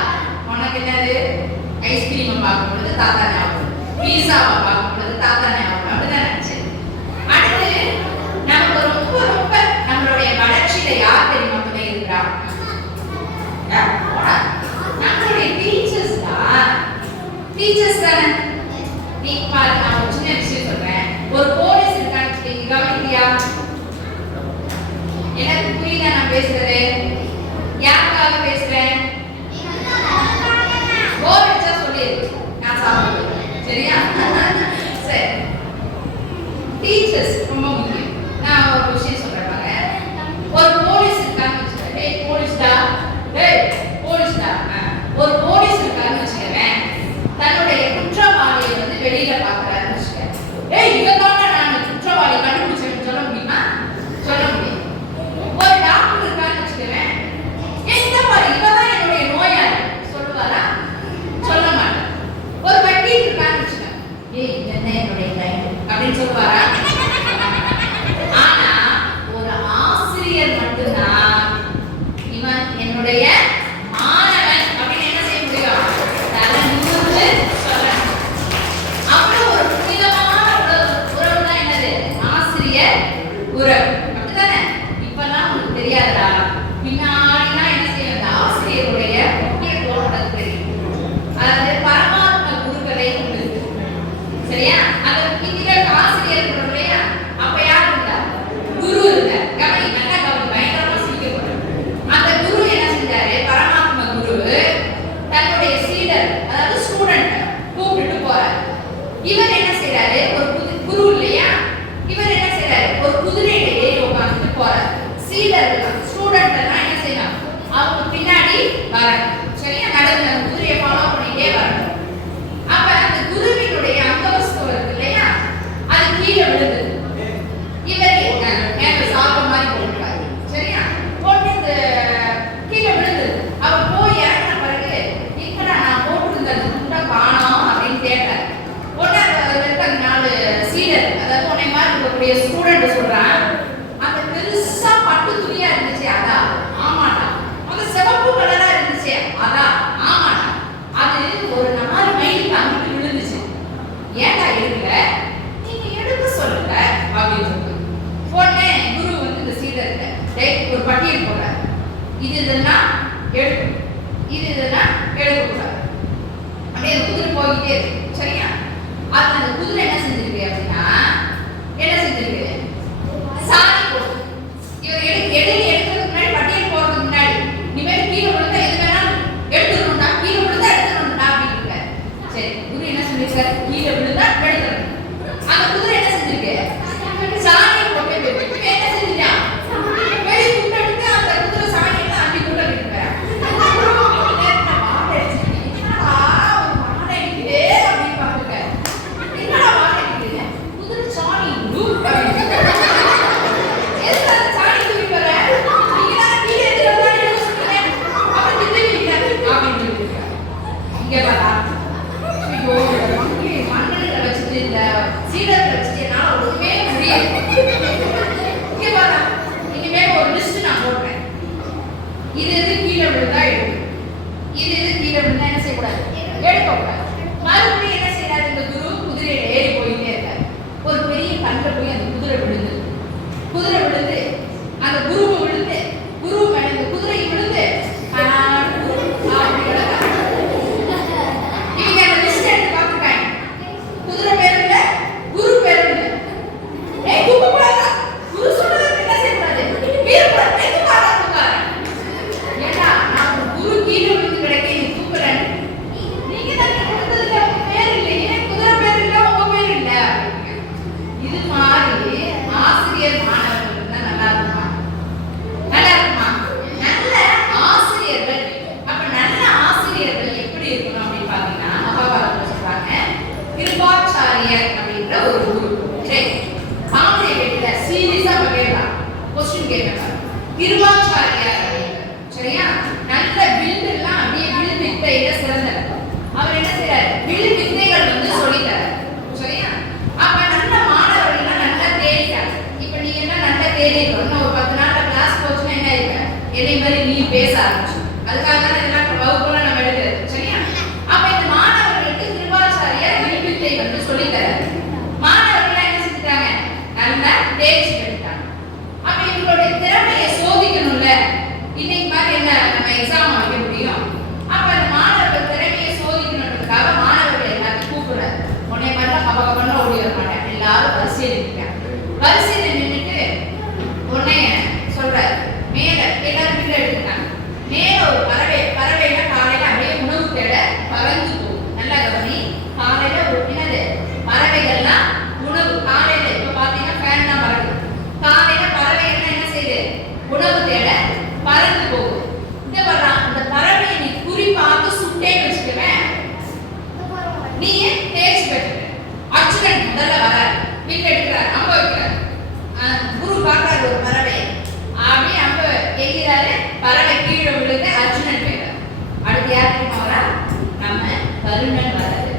உனக்கு என்னது? ஐஸ்கிரீமை பார்க்கும் பொழுது தாத்தா ஞாபகம், பீஸாவை பார்க்கும் பொழுது தாத்தா ஞாபகம். அப்படிதான் நினைச்சு. அடுத்து நமக்கு ரொம்ப ரொம்ப நம்மளுடைய வளர்ச்சியில யார் தெரியுமா துணை இருக்கிறா? நம்மளுடைய டீச்சர்ஸ் தான். டீச்சர்ஸ் தானே. நீ பாரு, நான் ஒரு சின்ன விஷயம் சொல்றேன். ஒரு போலீஸ் இருக்கான்னு கவனிக்கிறியா? எனக்கு புரியுதா நான் பேசுறது? யாருக்காக பேசுறேன்? போர் அடிச்சா சொல்லிடு, நான் சாப்பிடுவேன். சரியா? சரி, டீச்சர்ஸ் ரொம்ப முக்கியம். நான் ஒரு விஷயம் சொல்றேன் பாருங்க. ஒரு போலீஸ் இருக்கான்னு வச்சுக்கேன். டேய் போலீஸ்டா, டேய் போலீஸ்டா. ஒரு போலீஸ் இருக்கான்னு வச்சுக்கேன். தன்னுடைய குற்றவாளியை வந்து வெளியில பாக்குறாருன்னு வச்சுக்கேன். டேய் இதனால நான் குற்றவாளி கண்டுபிடிச்சேன்னு சொல்ல முடியுமா? சொல்ல முடியும். ஒரு டாக்டர் இருக்கான்னு வச்சுக்கேன். இந்த மாதிரி இவதான் என்னுடைய நோயாளி சொல்லுவாரா? சொல்ல மாட்டேன். ஒரு வக்கீல் இருக்கான்னு வச்சுக்கேன். ஏய் என்ன என்னுடைய கிளைண்ட் அப்படின்னு சொல்லுவாரா? ஆனா ஒரு ஆசிரியர் மட்டும்தான் இவன் என்னுடைய மாணவன் அப்படின்னு என்ன செய்ய முடியும்? தலை நிமிர்ந்து சொல்லணும். அவ்வளவு ஒரு புனிதமான உறவு தான் என்னது? ஆசிரியர் உறவு. அப்படித்தானே? இப்பெல்லாம் உங்களுக்கு தெரியாதா? பின்னாடிலாம் என்ன செய்யும்? அந்த ஆசிரியருடைய முக்கியத்துவம் உனக்கு தெரியும். அதாவது பரமாத்ம குருக்களே உண்டு. சரியா? அது இங்க ஆசிரியர் இருக்கிறோம் இல்லையா? அப்ப யார் இருந்தா? குரு இருந்தார். கவனி, நல்லா கவனி, பயங்கரமா சிரிக்கப்படும். அந்த குரு என்ன செஞ்சாரு? பரமாத்ம குரு தன்னுடைய சீடர், அதாவது ஸ்டூடெண்ட் கூப்பிட்டு போறாரு. இவர் என்ன செய்யறாரு? ஒரு குரு இல்லையா? இவர் என்ன செய்யறாரு? ஒரு குதிரையில ஏறி உட்கார்ந்து போறாரு. சீடர்கள் ஸ்டூடெண்ட் எல்லாம் என்ன செய்யணும்? அவங்க பின்னாடி வரணும். சரியா? நடந்து அந்த குதிரையை ஃபாலோ பண்ணிட்டே வரணும். அப்ப அந்த குருவினுடைய அங்கவஸ்து இருக்கு இல்லையா? அது கீழே விழுது. இவர் மேல சாப்பிட்ட மாதிரி போட்டுருக்காரு. சரியா? போட்டு இந்த கீழே விழுது. அவர் போய் இறங்கின பிறகு இப்படா நான் போட்டிருந்த அந்த துண்டை காணோம் அப்படின்னு கேட்டார். உடனே அதுல இருக்க அந்த 4 சீடர், அதாவது உன்னை மாதிரி இருக்கக்கூடிய ஸ்டூடெண்ட் சொல்றான், அந்த பெருசா பட்டு துணியா இருந்துச்சு அதான். ஆமாடா. அந்த சிவப்பு கலரா இருந்துச்சு அதான். ஆமாடா. அது ஒரு 4 மைலுக்கு அங்கிட்டு விழுந்துச்சு. ஏன்டா எடுக்கல? நீங்க எடுக்க சொல்லுங்க அப்படின்னு சொல்லுங்க. உடனே குரு வந்து இந்த சீடர்கிட்ட ஒரு பட்டியல் போடுறாரு. இது இதெல்லாம் எடுக்கும், இது இதெல்லாம் எடுக்கக்கூடாது. அப்படியே அந்த குதிரை போய்கிட்டே இருக்கு. சரியா? அது அந்த குதிரை என்ன செஞ்சிருக்கு அப்படின்னா, என்ன செஞ்சிருக்கு? சாணி போட்டு இவர் எடுக்கிறதுக்கு முன்னாடி, பட்டியல் போடுறதுக்கு முன்னாடி, இனிமேல் கீழே விழுந்தா எது வேணாலும் எடுத்துக்கணும்டா, கீழே விழுந்தா எடுத்துக்கணும்டா அப்படின்னு இருக்காரு. சரி, குரு என்ன சொல்லியிருக்காரு? கீழே விழுந்தா எடுத்துக்கணும். அந்த குதிரை என்ன செஞ்சிருக்கு? சாணி போட்டு என்ன செஞ்சுட்டான்? வெளி துண்டு எடுத்து அந்த குதிரை சாணியெல்லாம் அள்ளி கூட விட்டுறாரு. அப்படின்னு பார்த்துக்க. என்னடா வாழை குதிரை சாணி क्वेश्चन கேட்கறாங்க. கிருபாச்சாரியார் அப்படிங்க. சரியா? நல்ல வில் எல்லாம் அப்படியே வில் வித்தையில சிறந்தவர். அவர் என்ன செய்றார்? வில் வித்தைகள் வந்து சொல்லித் தரார். சரியா? அப்ப நல்ல மாணவர்கள் நல்லா தேடிட்டாங்க. இப்போ நீங்க எல்லாம் நல்லா தேடிறோம். ஒரு 10 நாள்ல கிளாஸ் போச்சுன்னா என்ன ஆயிடுங்க? என்னை மாதிரி நீ பேச ஆரம்பிச்சு. அதுக்காக தான் இதெல்லாம் வகுப்புல நம்ம எடுக்கிறது. சரியா? அப்ப இந்த மாணவர்களுக்கு கிருபாச்சாரியார் வில் வித்தை வந்து சொல்லித் தரார். மாணவர்கள் என்ன செஞ்சுட்டாங்க? நல்லா தேர்ச்சி பெற்றாங்க. அப்ப இவங்களுடைய திறமையை சோதிக்கணும்ல. இன்னைக்கு மாதிரி என்ன நம்ம எக்ஸாம் வைக்க முடியும்? அப்ப அந்த மாணவர்கள் திறமையை சோதிக்கணுன்றதுக்காக மாணவர்கள் எல்லாத்தையும் கூப்பிடுறாரு. உடனே மட்டும் கபகபன்னு ஓடி வர மாட்டேன். எல்லாரும் வரிசையில் நிற்கிறாங்க. வரிசையில் நின்றுட்டு உடனே சொல்றாரு, மேல எல்லாரும் கீழே எடுத்துட்டாங்க. மேல ஒரு பறவையில காலையில அப்படியே உணவு தேட பறந்து போகும். நல்லா கவனி. காலையில ஒரு என்னது பறவைகள்லாம் உணவு காலையில இப்ப பாத்தீங்கன்னா ஃபேன் தான் பறக்குது. காலையில பறவைகள்லாம் என்ன செய்யுது? உணவு தேட பறந்து போகுது. இந்த வர்றான் இந்த பறவையை நீ குறி பார்த்து சுட்டே வச்சுக்குவேன், நீ தேர்ச்சி பெற்றுக்க. அர்ஜுனன் முதல்ல வராரு, வில் எடுக்கிறார், அம்ப வைக்கிறார். குரு பார்க்கறாரு ஒரு பறவை அப்படியே அம்ப எய்கிறாரு. பறவை கீழே விழுந்து அர்ஜுனன் போயிறார். அடுத்து யார் தெரியுமா வரா? நம்ம கருணன் வராரு.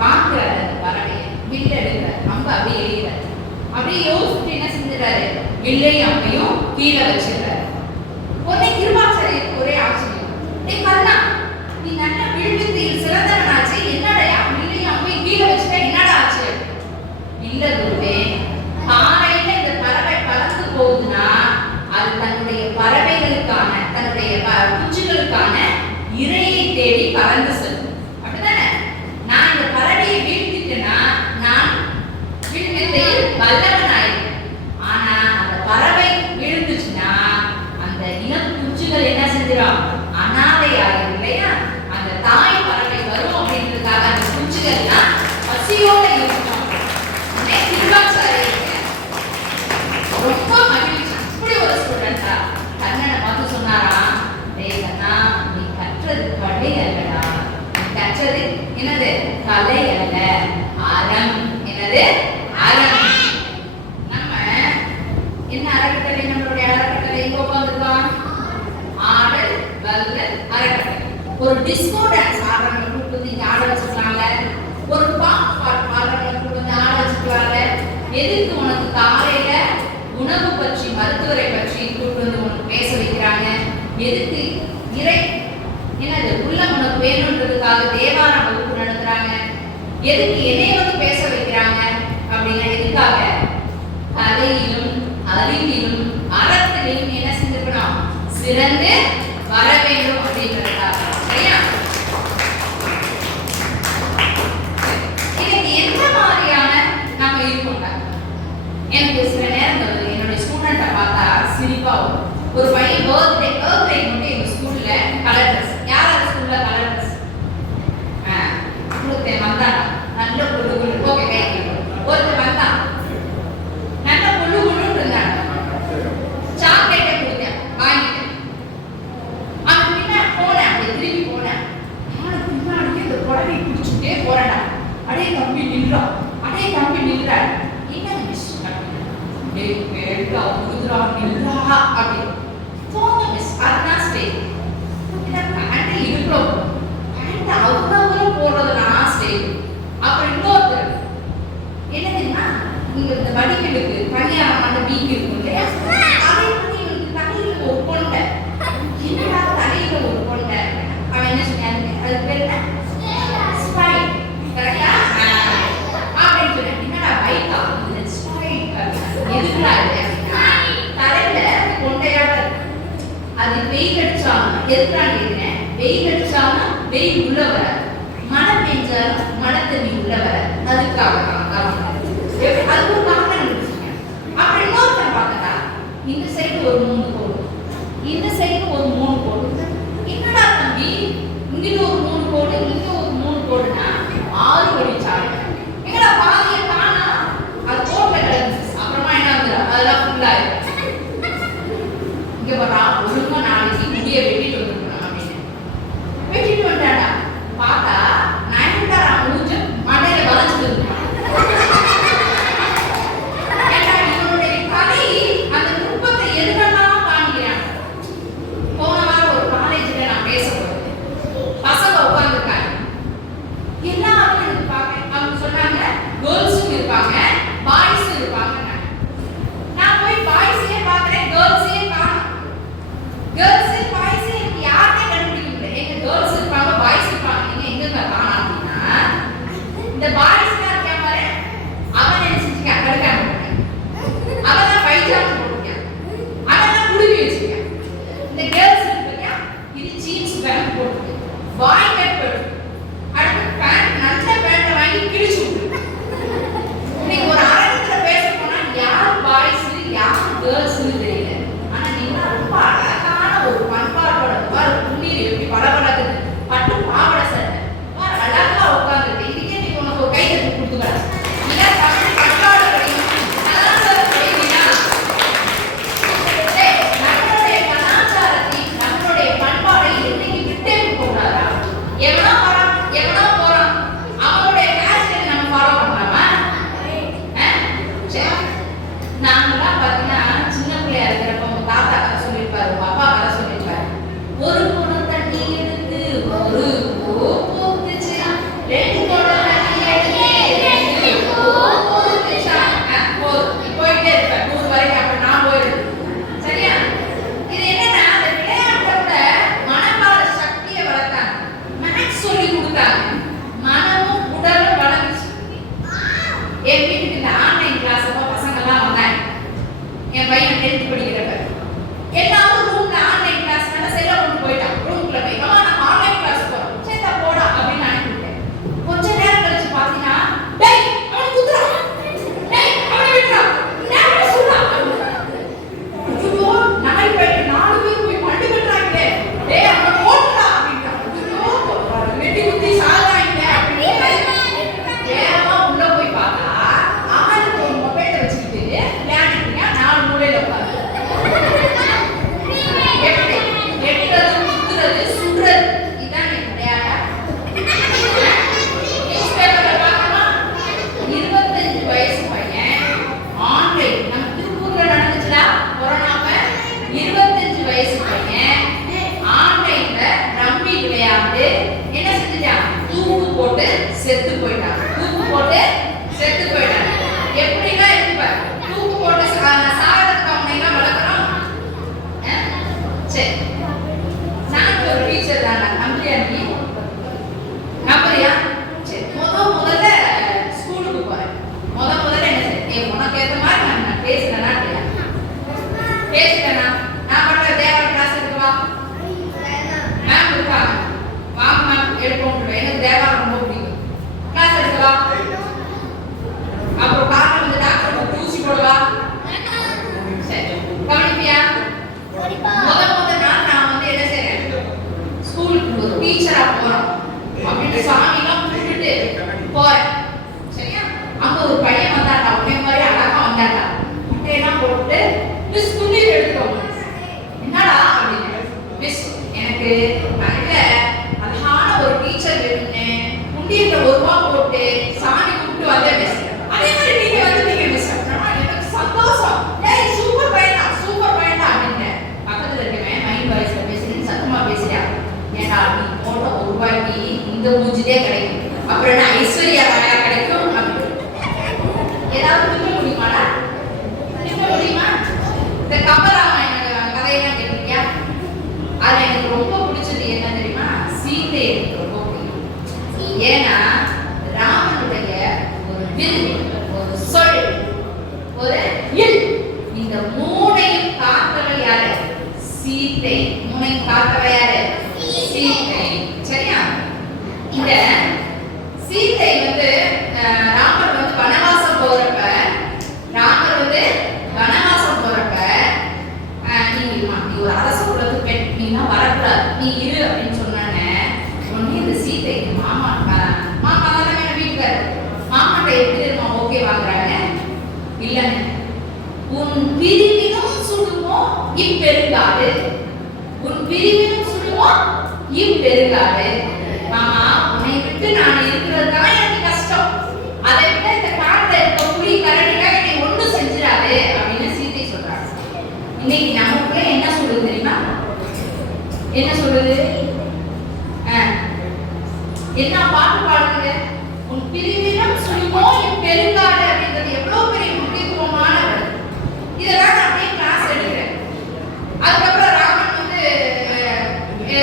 பார்க்கிறாரு அந்த பறவையை, வில் எடுக்கிறார், அம்ப அப்படியே எய்கிறார். அப்படியே யோசிச்சுட்டு என்ன செஞ்சுறாரு? வில்லையும் அம்பையும் கீழே வச்சிருக்காரு. உடனே கிருபாச்சாரியருக்கு ஒரே ஆச்சரியம். நீ கண்ணா, நீ நல்ல வில்வித்தையில் சிறந்தவனாச்சு, என்னடையா வில்லையும் அம்பையும் கீழே வச்சுட்டா என்னடா ஆச்சு? இல்ல குருவே, காலையில இந்த பறவை பறந்து போகுதுன்னா அது தன்னுடைய பறவைகளுக்கான தன்னுடைய குஞ்சுகளுக்கான இரையை தேடி பறந்து செல்லும். அப்படிதானே? நான் இந்த பறவையை வீழ்த்திட்டேன்னா நான் வில்வித்தையில் வல்லவன் ஆயிடுவேன். ஆனா அந்த பறவை விழுந்துச்சுன்னா அந்த இளம் குஞ்சுகள் என்ன செஞ்சிடும்? அனாதை ஆகிடும் இல்லையா? அந்த தாய் பறவை வரும் அப்படின்றதுக்காக அந்த குஞ்சுகள்லாம் பசியோட இருக்கும். ரொம்ப மகிழ்ச்சி. இப்படி ஒரு ஸ்டூடெண்டா கண்ணனை பார்த்து சொன்னாரா, டேய் கண்ணா, நீ கற்றது கலை அல்லடா, நீ கற்றது என்னது? கலை அல்ல, அறம். என்னது? அறம். நம்ம என்ன அறக்கட்டளை? நம்மளுடைய அறக்கட்டளை எங்க உட்காந்துருக்கோம்? ஆடல் வல்லல் அறக்கட்டளை. ஒரு டிஸ்கோ டான்ஸ் ஆடுறவங்க கூப்பிட்டு இங்க ஆட வச்சுக்கலாம்ல, ஒரு பாட்டு பாடுறவங்க கூப்பிட்டு ஆட வச்சுக்கலாம்ல. எதுக்கு உனக்கு காலையில உணவு பற்றி மருத்துவரை பற்றி கூப்பிட்டு வந்து உனக்கு பேச வைக்கிறாங்க? எதுக்கு இறை என்னது உள்ளம் உனக்கு வேணுன்றதுக்காக தேவார வகுப்பு நடத்துறாங்க? எதுக்கு என்னை வந்து பேச வைக்கிறாங்க அப்படின்னா எதுக்காக? கலையிலும் அறிவிலும் அறத்திலும் என்ன செஞ்சிருக்கணும்? சிறந்து வர வேண்டும் அப்படின்றதுக்காக. சரியா? இதுக்கு எந்த மாதிரியான நாம இருக்கோங்க? எனக்கு சில நேரங்கள் என்னுடைய ஸ்டூடெண்ட்டை பார்த்தா சிரிப்பா வரும். ஒரு பையன் பர்த்டே மட்டும் எங்க ஸ்கூல்ல கலர் ட்ரெஸ். யார் அந்த ஸ்கூல்ல கலர் ட்ரெஸ் ஒருத்தன் வந்தான், நல்ல குழு குழு. ஓகே, கை ஒருத்தன் வந்தான், நல்ல குழு குழுன்னு இருந்தாங்க. சாக்லேட்டை கொடுத்தேன், வாங்கிட்டேன். அவன் பின்னாடி போனேன், அப்படி திரும்பி போனேன். பின்னாடி இந்த குழந்தை குடிச்சுட்டே போறேன்டா. அடே தம்பி நின்றா, அடே தம்பி நின்றா. என்ன மிஸ் கேட்டா குதிரா நின்றா அப்படி போங்க மிஸ். அதுதான் ஸ்டேஜ். பேண்ட் இவ்வளோ பேண்ட் அவ்வளோ போடுறதுனா ஸ்டேஜ். அப்புறம் இன்னொருத்தர் என்ன தெரியுமா, நீங்க இந்த வடிகளுக்கு தனியாக அந்த வீக் இருக்கும் இல்லையா, அதை வந்து இவனுக்கு தலையில ஒரு கொண்டை. என்னடா தலையில ஒரு கொண்டை? அவன் என்ன சொன்னாங்க? அது பேர் என்ன? ஸ்பைன். கரெக்டா? அப்படின்னு சொன்னேன். என்னடா பைக்கா? எதுக்குடா அப்படின்னா தலையில கொண்டையாட அது வெயில் அடிச்சாலும் எதுக்குறான்னு கேட்கிறேன். வெயில் அடிச்சாலும் வெயில் உள்ள வர, மழை பெஞ்சாலும் மழை தண்ணி உள்ள வர, அதுக்காக அது ஒரு காரணம் இருந்துச்சுங்க. அப்புறம் இன்னொருத்தர் பார்த்தா இந்த சைடு ஒரு 3 கோடு, இந்த சைடு ஒரு 3 கோடு. என்னடா தம்பி இங்கிட்ட ஒரு 3 கோடு, இங்க ஒரு 3 கோடுனா 6 வழிச்சாலை. எங்கடா பாதியை காணா? அது கோட்ல கிடந்துச்சு. அப்புறமா என்ன வந்து அதெல்லாம் ஃபுல்லா இங்க வரா. ஒழுங்கா நாளைக்கு முடிய வெட்டிட்டு வந்துருக்கணும் அப்படின்னு வெட்டிட்டு வந்தாடா. பார்த்தா நயன்தாரா மூஞ்ச மண்டையில வளைச்சிட்டு இருந்தான். இவனுடைய கலை அந்த நுட்பத்தை என் பையன் 10th படிக்கிறப்ப எல்லாரும் ரூம்ல ஆன்லைன் கிளாஸ்னால செல்ல கொண்டு போயிட்டான். ரூம்குள்ள போய் அம்மா நான் ஆன்லைன் கிளாஸ் போறோம் சேத்தா போடா அப்படின்னு அனுப்பிட்டேன். கொஞ்ச நேரம் கழிச்சு பாத்தீங்கன்னா டேய் அவன் குத்துறா, டேய் அவனை விட்டுறா, டேய் அவனை சுடுறா. ஐயோ நாய் போயிட்டு 4 பேர் போய் மண்டி கட்டுறாங்களே, டேய் அவனை போடுறா அப்படின்ட்டா. ஐயோ வெட்டி குத்தி சாகுறாங்க அப்படின்னு வேகமா உள்ள போய் பார்த்தா அவனுக்கு ஒரு மொபைலை வச்சுக்கிட்டு விளையாடிட்டு 4 மூலையில உட்காந்து எப்படி எட்டுறது குத்துறது சுடுறது இதான் விளையாடா. நியூஸ் பேப்பர்ல பார்க்கணுமா 25 வயசு பையன் ஆன்லைன் நம்ம திருப்பூர்ல நடந்துச்சுடா கொரோனாப்ப 25 வயசு பையன் ஆன்லைன்ல ரம்மி விளையாண்டு என்ன செஞ்சுட்டான் தூக்கு போட்டு செத்து போயிட்டான். தூக்கு போட்டு செத்து போயிட்டான். எப்படின்னா இருப்ப தூக்கு போட்டு சாகிறதுக்கு அவங்க எல்லாம் வளர்க்கணும். சரி நான் ஒரு டீச்சர் தான் நம்புறியா நீ நம்புறியா? சரி முதல்ல ஸ்கூலுக்கு போறேன். முதல்ல என்ன செய்ய உனக்கு ஏற்ற மாதிரி நான் பேசுறேன்னா பேசுறேன்னா நான் பண்ற தேவா கிளாஸ் எடுக்கவா மேம் இருக்காங்க வாங்க மேம் எடுப்போம். எனக்கு தேவா ரொம்ப பிடிக்கும் கிளாஸ் எடுக்கவா. அப்புறம் காரணம் வந்து டாக்டர் ஊசி போடவா. சரி கவனிப்பியா? முதல் நாள் நான் வந்து என்ன செய்றேன் ஸ்கூலுக்கு ஒரு டீச்சரா போறோம் அப்படின்னு சாமிலாம் கும்பிட்டுட்டு போறேன். சரியா? அங்க ஒரு பையன் வந்தாடா, உடனே மாதிரி அழகா வந்தாடா, முட்டையெல்லாம் போட்டு மிஸ் குண்டிட்டு எடுத்துக்கோங்க. என்னடா அப்படின்னு மிஸ் எனக்கு நல்ல அழகான ஒரு டீச்சர் வேணும்னு குண்டியில 1 ரூபா போட்டு சாமி கும்பிட்டு வந்தேன் மிஸ். அதே மாதிரி நீங்க வந்துட்டீங்க மிஸ். எனக்கு சந்தோஷம். ஏய் சூப்பர் பையனா சூப்பர் பையனா அப்படின்னு பக்கத்துல இருக்கவன் மைண்ட் வாய்ஸ்ல பேசுறேன் சத்தமா பேசுறியா. ஏன்னா நீ போட்ட 1 ரூபாய்க்கு இந்த மூஞ்சிலே கிடைக்கும், அப்புறம் என்ன ஐஸ்வர்யா ராயா கிடைக்கும் அப்படின்னு ஏதாவது புரிய முடியுமாடா? புரிய முடியுமா? இந்த கம்பராமாயண கதையெல்லாம் கேட்டிருக்கியா? அது எனக்கு ரொம்ப பிடிச்சது என்ன தெரியுமா? சீதை எனக்கு ரொம்ப பிடிக்கும். ஏன்னா ராமனுடைய ஒரு வில், ஒரு சொல், ஒரு இல், இந்த 3ஐயும் காத்தவள் யாரு? சீதை. 3ஐயும் காத்தவள் யாரு? சீதை. சரியா? இந்த சீதை வந்து ராமர் வந்து வனவாசம் போறப்ப நீ ஒரு அரச குலத்துக்கு பெண், நீனா வரக்கூடாது, நீ இரு அப்படின்னு சொன்னானே. உடனே இந்த சீதை மாமா தானே வீட்டுக்காரு மாமாட்ட எப்படி தெரியுமா ஓகே வாங்குறாங்க? இல்லைன்னு உன் பிரிவினும் சுடுமோ இப்பெருங்காடு, உன் பிரிவினும் சுடுமோ இப்பெருங்காடு. மாமா உன்னை விட்டு நான் இருக்கிறது தான் எனக்கு கஷ்டம், அதை விட இந்த காட்டுல இருக்க புலி கரடிக்காக என்னை ஒண்ணும் செஞ்சிடாது அப்படின்னு சீதை சொல்றாங்க. இன்னைக்கு நமக்குள்ள என்ன சொல்லுது தெரியுமா? என்ன சொல்லுது? என்ன பாட்டு பாடுங்க? உன் பிரிவினும் சுடுமோ இப்பெருங்காடு அப்படின்றது எவ்வளவு பெரிய முக்கியத்துவமான இதெல்லாம் நான் அப்படியே கிளாஸ் எடுக்கிறேன். அதுக்கப்புறம் ராமன் வந்து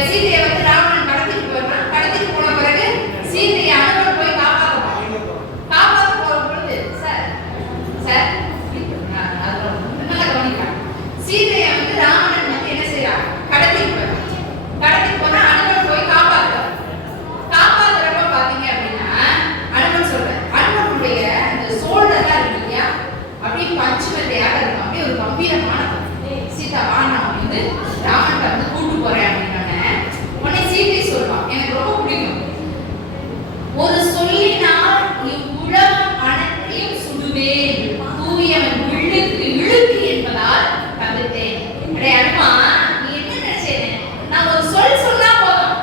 சீதையை வந்து ராவணன் கடத்திட்டு போயிடுறான். கடத்திட்டு போன பிறகு சீதையை அனுமன் போய் காப்பாற்ற போற பொழுது சார் நல்லா கவனிக்கிறான். சீதையை வந்து ராவணன் வந்து என்ன செய்யறான்? கடத்திட்டு போயிடுறான். கடத்திட்டு போனா அனுமன் போய் காப்பாத்துறப்ப பாத்தீங்க அப்படின்னா அனுமன் சொல்றேன் அனுமனுடைய அந்த சோல்டர்லாம் இருக்கு இல்லையா, அப்படியே பஞ்சு வெள்ளையாக இருக்கும். அப்படியே ஒரு கம்பீரமான சீதா வானா வந்து ராமன் வந்து கூட்டு போறேன் அப்படின்னு உடனே சீதை சொல்லுவான். எனக்கு ரொம்ப பிடிக்கும். ஒரு சொல்லினால் இவ்வுலகம் அனைத்தையும் சுடுவேன், தூயவன் விழுக்கு இழுக்கு என்பதால் தவிர்த்தேன். அனுமா நீ என்ன நினைச்சேன்? நான் ஒரு சொல் சொன்னா போதும்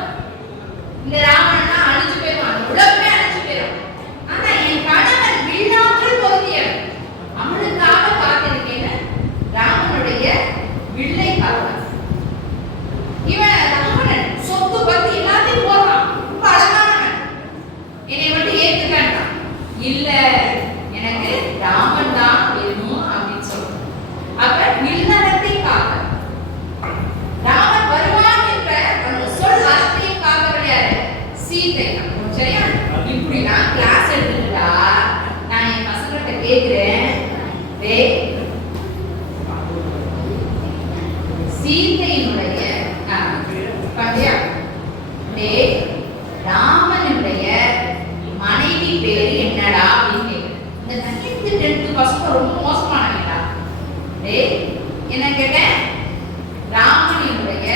இந்த ராமனா அழிஞ்சு போயிடுவான், உலகமே அழிஞ்சு போயிடும். ஆனா என் கணவன் வில்லாமல் பொருந்தியவன், அவனுக்காக காத்திருக்கேன். ராமனுடைய வில்லை சீதையினுடைய பாத்தியா டேய் ராமனுடைய மனைவி பேரு என்னடா அப்படின்னு கேக்குறேன். இந்த 9th 10th பசங்க ரொம்ப மோசமானவங்கடா. டேய் என்ன கேட்டேன், ராமனுடைய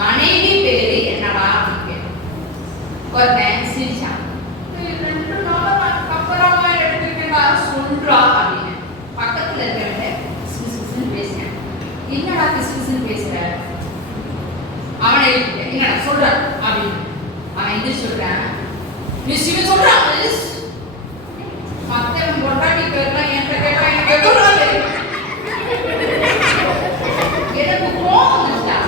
மனைவி பேரு என்னடா அப்படின்னு கேட்டேன். ஒருத்தன் சிரிச்சான். 2 நாளா அப்புறமா எடுத்துக்கிட்டா சொல்றா அப்படின்னு பக்கத்துல இருக்கிறவங்க கிசுகிசுன்னு பேசுறேன். என்னடா கிசுகிசுன்னு பேசுற? அவனை என்னடா சொல்ற அப்படின்னு அவன் எந்திரிச்சு சொல்றான். மிஸ் இவன் சொல்றான் மிஸ் மத்தவன் பொண்டாட்டி பேர்லாம் என்கிட்ட கேட்டா எனக்கு எவ்வளோ தெரியும். எனக்கு கோவம் வந்துச்சா?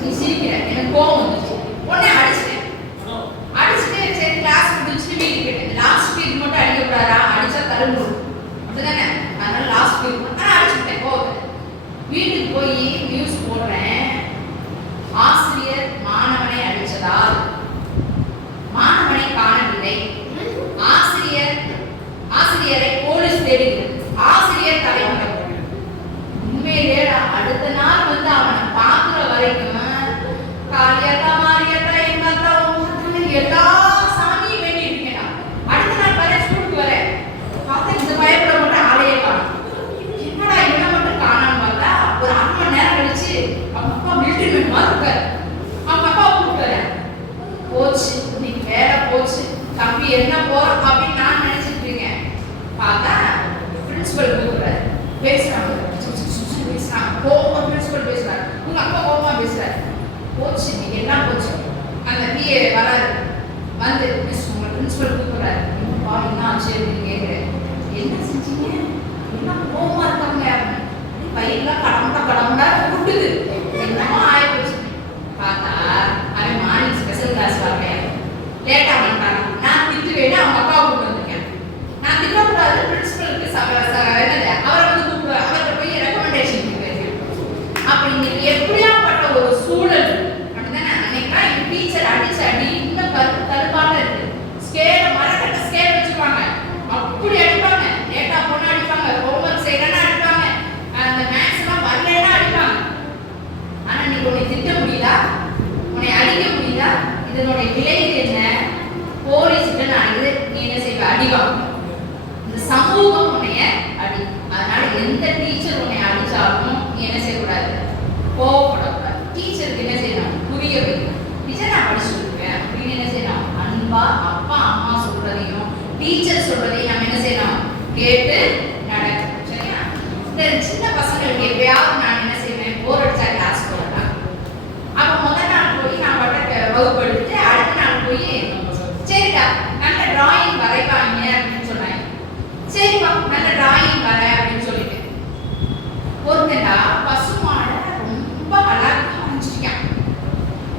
நீ சிரிக்கிற, எனக்கு கோவம் வந்துச்சு. உடனே அடிச்சிட்டேன். அடிச்சுட்டு சரி கிளாஸ் முடிச்சுட்டு வீட்டுக்கு போயிட்டேன். லாஸ்ட் பீரியட் மட்டும் அடிக்கக்கூடாதா, அடிச்சா தரும்பு அப்படிதானே, அதனால லாஸ்ட் பீரியட் மட்டும் அடிச்சுட்டேன். கோவம் வீட்டுக்கு போய் நியூஸ் போடுறேன். ஆசிரியர் மாணவனை அடிச்சதால் மாணவனை காணவில்லை, ஆசிரியரை போலீஸ் தேடுகிறது, ஆசிரியர் தலைமுறை. உண்மையிலே அடுத்த நாள் வந்து அவனை பார்க்குற வரைக்கும் காளியாத்தா மாரியாத்தா எங்க அத்தா எல்லா சாமியும் வேண்டி இருக்கேன். அடுத்த நாள் வர ஸ்கூலுக்கு வரேன், பார்த்தா இந்த பயப்பட மட்டும் ஆளையே காணும். என்னடா இவனை மட்டும் காணாம பார்த்தா ஒரு 1/2 மணி நேரம் கழிச்சு அவங்க அப்பா மிலிட்டரி மாதிரி இருக்காரு. அவங்க அப்பா கூப்பிட்டு போச்சு, இன்னைக்கு வேலை போச்சு தம்பி என்ன போற அப்படின்னு நான் நினைச்சிட்டு இருக்கேன். பார்த்தா பிரின்சிபல் கூப்பிடுறாரு. பேசுறாங்க கோவம், பிரின்சிபல் பேசுறாரு, உங்க அப்பா கோவமா பேசுறாரு. போச்சு இன்னைக்கு எல்லாம் போச்சு. அந்த பிஏ வராரு, வந்து மிஸ் உங்க பிரின்சிபல் கூப்பிடுறாரு. என்னப்பா என்ன ஆச்சு அப்படின்னு கேட்கிறேன். என்ன செஞ்சீங்க, என்ன கோவமா இருக்காங்க, பையெல்லாம் கடமுடா கூட்டுது, என்னமோ ஆயிப்போச்சு. பார்த்தா அவன் மார்னிங் ஸ்பெஷல் கிளாஸ் வரேன், லேட்டா வந்துட்டாங்க. நான் திட்டுவேன்னு அவங்க அப்பாவை கூப்பிட்டு வந்திருக்கேன். நான் திட்டக்கூடாது, பிரின்சிபலுக்கு என்னது அவரை வந்து கூப்பிடுவார், அவர்கிட்ட போய் ரெக்கமெண்டேஷன் அப்படி இன்னைக்கு எப்படியாப்பட்ட ஒரு சூழல் அப்படிதானே. அன்னைக்குலாம் எங்க டீச்சர் அடிச்ச அடி இன்னும் தடுப்பாக இருக்கு. ஸ்கேல மரக்கட்ட ஸ்கேல் வச்சுருவாங்க, அப்படி அடிப்பாங்க. லேட்டா பொண்ணு அடிப்பாங்க, ஹோம்ஒர்க் செய்யலன்னா அடிப்பாங்க, அந்த மேக்ஸ் எல்லாம் வரலன்னா அடிப்பாங்க. ஆனா நீங்க உன்னை திட்ட முடியுதா, உன்னை அடிக்க முடியுதா? இதனுடைய விளைவு என்ன? போலீஸ்கிட்ட நான் நீ என்ன செய்வ, அடிவாங்க. இந்த சமூகம் உன்னைய அடி. அதனால எந்த டீச்சர் உன்னை அடிச்சாலும் நீ என்ன செய்யக்கூடாது, கோவப்படக்கூடாது. டீச்சருக்கு என்ன செய்யணும், புரிய வைக்கணும். டீச்சர் நான் படிச்சுருக்கேன் அப்படின்னு என்ன செய்யணும், அன்பா அப்பா அம்மா சொல்றதையும் டீச்சர் சொல்றதையும் நம்ம என்ன செய்யணும், கேட்டு நடக்கணும். சரியா? இந்த சின்ன பசங்களுக்கு எப்பயாவது நான் என்ன செய்வேன், போர் அடிச்சா கிளாஸ் போறேன். அப்ப முதல் நாள் போய் நான் வகுப்பு எடுத்துட்டு அடுத்த நாள் போய் சரிடா நல்ல டிராயிங் வரைவாங்க அப்படின்னு சொன்னாங்க. சரிப்பா நல்ல டிராயிங் வர அப்படின்னு சொல்லிட்டு ஒருத்தடா பசுமாட ரொம்ப அழகா வரைஞ்சிருக்கான்.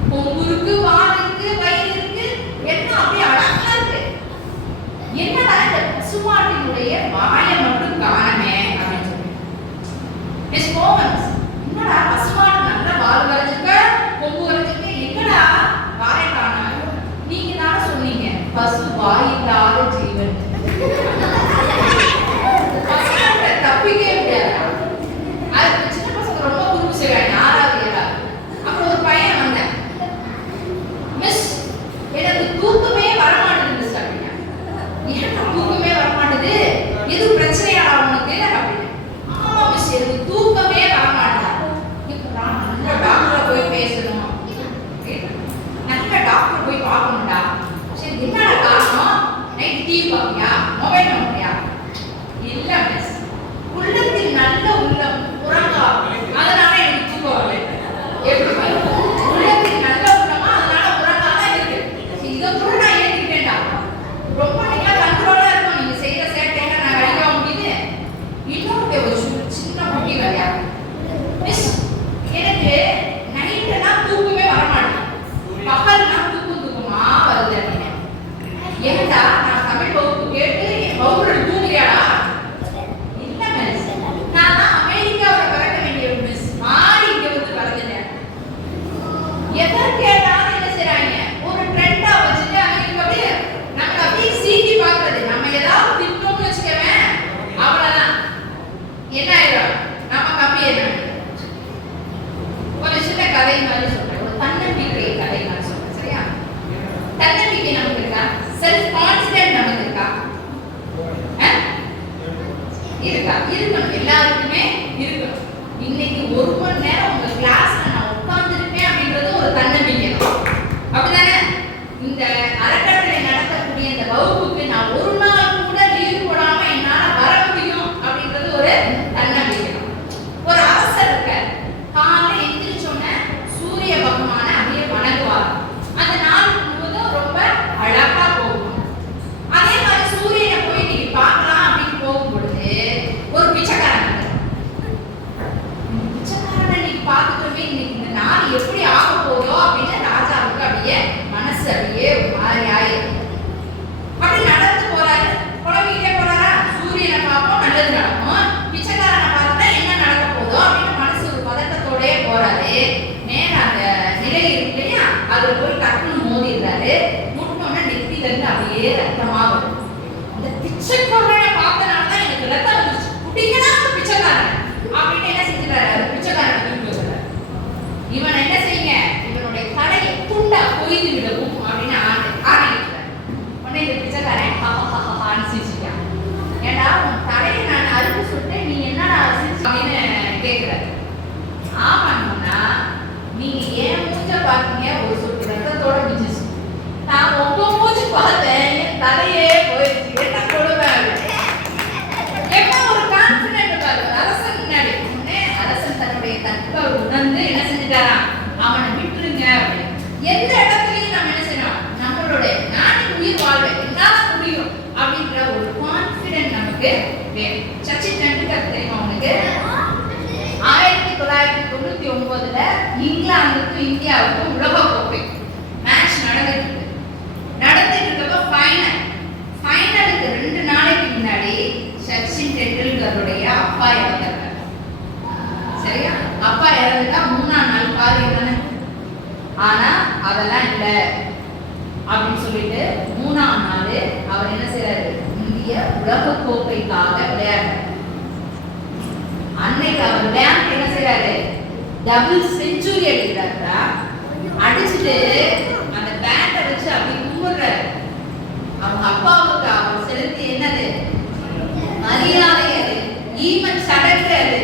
கொம்பு இருக்கு, வால் இருக்கு, வயிறு இருக்கு, எல்லாம் அப்படியே அழகா இருக்கு. என்னடா இந்த பசுமாட்டினுடைய வாயை மட்டும் காணமே அப்படின்னு சொல்லி மிஸ் மோகன்ஸ், என்னடா பசுமாடு நல்ல வால் வரைஞ்சிருக்க, கொம்பு வரைஞ்சிருக்க, என்னடா வாயை காண? நீங்க தானே சொன்னீங்க பசு வாயில்லாத ஜீவன். பசுமாட்டை தப்பிக்கவே முடியாது. அது சின்ன பசங்க ரொம்ப குறும்பு செய்வாங்க, 6வது 7வது. அப்புறம் ஒரு பையன் வந்தேன், மிஸ் எனக்கு தூக்கமே வரமாட்டேது மிஸ் அப்படின்னா. எனக்கு தூக்கமே வரமாட்டேது, எது பிரச்சனையா உனக்கு அப்படின்னு. ஆமா மிஸ் எனக்கு தூக்கமே வரமாட்டேது. இப்போ நான் நல்ல டாக்டரை போய் பேசணும், நல்ல டாக்டர் போய் பார்க்கணும்டா. சரி என்னடா காரணம், நைட் டிவி பார்ப்பியா, மொபைல் பார்ப்பியா? இல்ல மிஸ், உள்ளத்தில் நல்ல உள்ளம் உறங்கா, அதனால எனக்கு தூக்கம் வரல. எப்படி உள்ளத்தில் நல்ல உள்ளமா, அதனால உறங்காதான் இருக்கு. இதை கூட நான் ஏற்றுக்கிட்டேன்டா. ரொம்ப நீங்க கண்ட்ரோலா இருக்கும், நீங்க செய்யற சேட்டையில நான் அடிக்க முடியுது. இன்னொரு ஒரு சின்ன குட்டி வேலையா மிஸ், எனக்கு நைட்லாம் தூக்கமே வரமாட்டேன், பகல்லாம் தூக்கமா வருது அப்படின்னு. ஏன்டா நான் தமிழ் வகுப்பு கேட்டு என் வகுப்புல தூங்குறியாடா? இல்ல மிஸ், நான் தான் அமெரிக்காவில் பிறக்க வேண்டிய மிஸ், மாறி இங்க வந்து பிறந்துட்டேன். எதற்கு கேட்டாலும் என்ன செய்றாங்க, ஒரு ட்ரெண்டா வச்சுட்டு அமெரிக்கா அப்படியே நம்ம அப்படியே சீட்டி பாக்குறது. நம்ம ஏதாவது திட்டோம்னு வச்சுக்கவேன், அவ்வளவுதான் என்ன ஆயிடும், நம்ம கம்மி ஆயிடும். இன்னைக்கு ஒரு மணி நேரம் உங்க கிளாஸ்ல நான் உட்கார்ந்துருப்பேன் அப்படின்றது ஒரு தன்னம்பிக்கை தான். அப்படிதானே? இந்த அறக்கட்டளை நடத்தக்கூடிய இந்த வகுப்புக்கு நான் ஒரு நாள் கூட லீவ் போடாம என்னால வர முடியும் அப்படின்றது ஒரு தன்னம்பிக்கை தான். ஒரு அவசரம் இருக்க காலைல எந்திரிச்சோன்னே சூரிய பகவானை அப்படியே வணங்குவார். அந்த நாள் முழுவதும் ரொம்ப அழகா போகும். அதே மாதிரி சூரியனை போய் நீங்க பார்க்கலாம் அப்படின்னு போகும் பொழுது ஒரு பிச்சைக்காரன் பார்த்துட்டோமே இன்னைக்கு இந்த நாள் எப்படி ஆக போதோ அப்படின்னு ராஜாவுக்கு அப்படியே மனசு அப்படியே ஒரு மாதிரி ஆயிருக்கு. அப்படி நடந்து போறாரு, குழம்பிக்கிட்டே போறாரா, சூரியனை பார்ப்போம் நல்லது நடக்கும், பிச்சைக்காரனை பார்த்தா என்ன நடக்க போதோ அப்படின்னு மனசு ஒரு பதட்டத்தோடய போறாரு. நேரம் அந்த நிலை இருக்கு இல்லையா, அதுல போய் டக்குன்னு மோதிடுறாரு. முட்டோன்னா நெத்தில இருந்து அப்படியே ரத்தமா வரும். இந்த பிச்சைக்காரனை பார்த்தனாலதான் எனக்கு ரத்தம் வந்துச்சு, குட்டிங்கன்னா பிச்சைக்காரன் அப்படின்னு என்ன செஞ்சுறாரு, பிச்சைக்காரன் இவன் என்ன செய்யுங்க, இவனுடைய தலையை துண்டா கொய்து விடவும் அப்படின்னு ஆரம்பிக்கிறார். உடனே இந்த பிச்சைக்காரன் ஹான்னு சிரிச்சுட்டான். ஏண்டா உன் தலையை நான் அறுப்பு சொல்லிட்டு நீ என்னடா சிரிச்சு அப்படின்னு கேட்கிறாரு. ஆமாண்ணா, நீங்க ஏன் மூஞ்ச பார்த்தீங்க, ஒரு சொட்டு ரத்தத்தோட மிஞ்சிச்சு. நான் உங்க மூஞ்சி பார்த்தேன், என் தலையே போயிடுச்சு, என்ன கொடுமை. என்ன ஒரு கான்பிடன்ட் பாரு அரசன் முன்னாடி. அரசன் தன்னுடைய தற்பை உணர்ந்து என்ன செஞ்சுட்டாராம், அவனை விட்டுருங்க அப்படின்னு. எந்த இடத்துலையும் நம்ம என்ன செய்யணும், நம்மளுடைய நாட்டின் உயிர் வாழ்வை என்னால முடியும் அப்படின்ற ஒரு கான்பிடன்ட் நமக்கு வேணும். சச்சின் டெண்டுல்கர் தெரியுமா உங்களுக்கு? 1999ல இங்கிலாந்துக்கும் இந்தியாவுக்கும் உலகக்கோப்பை மேட்ச் நடந்துட்டு இருக்கப்ப ஃபைனலுக்கு 2 நாளைக்கு முன்னாடி சச்சின் டெண்டுல்கருடைய அப்பா இறந்தார். சரியா? அப்பா இறந்துட்டா 3ஆம் நாள் காரியம் தானே. ஆனா அதெல்லாம் இல்ல அப்படின்னு சொல்லிட்டு 3ஆம் நாள் அவர் என்ன செய்யறாரு, இந்திய உலக கோப்பைக்காக விளையாடுறாரு. அன்னைக்கு அவர் விளையாண்டு என்ன செய்யறாரு, டபுள் செஞ்சுரி அடிக்கிறாரா. அடிச்சுட்டு அந்த பேட்டை வச்சு அப்படி கும்பிடுறாரு. அவங்க அப்பாவுக்கு அவர் செலுத்தி என்னது மரியாதை, அது ஈமன் சடங்கு. அது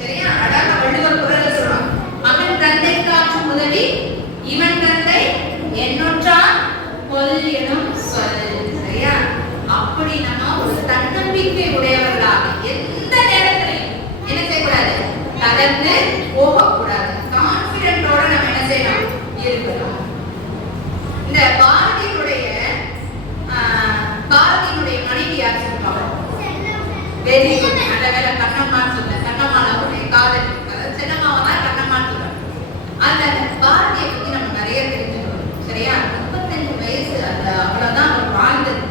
சரியா? அழகா வள்ளுவர் குறள்ல சொல்றான், மகன் தந்தை காற்றும் உதவி இவன் தந்தை என்னொன்றான் கொல் எனும் சொல். சரியா? அப்படி நம்ம ஒரு தன்னம்பிக்கை உடையவர்களாக எந்த நேரத்திலையும் என்ன செய்யக்கூடாது, தளர்ந்து போகக்கூடாது. கான்பிடென்ட்டோட நம்ம என்ன செய்யணும், இருக்கணும். இந்த பாரதியினுடைய மனைவி யார் சொல்றாங்க? வெரி குட், நல்ல வேலை கண்ணம்மான்னு சொல்றேன். கண்ணம்மாவுடைய காதல் சின்னம்மாவை தான் கண்ணம்மான்னு சொல்றாங்க. அந்த பாரதியை பத்தி நம்ம நிறைய தெரிஞ்சுக்கணும். சரியா? 35 வயசு அந்த அவ்வளவுதான் அவர் வாழ்ந்தது.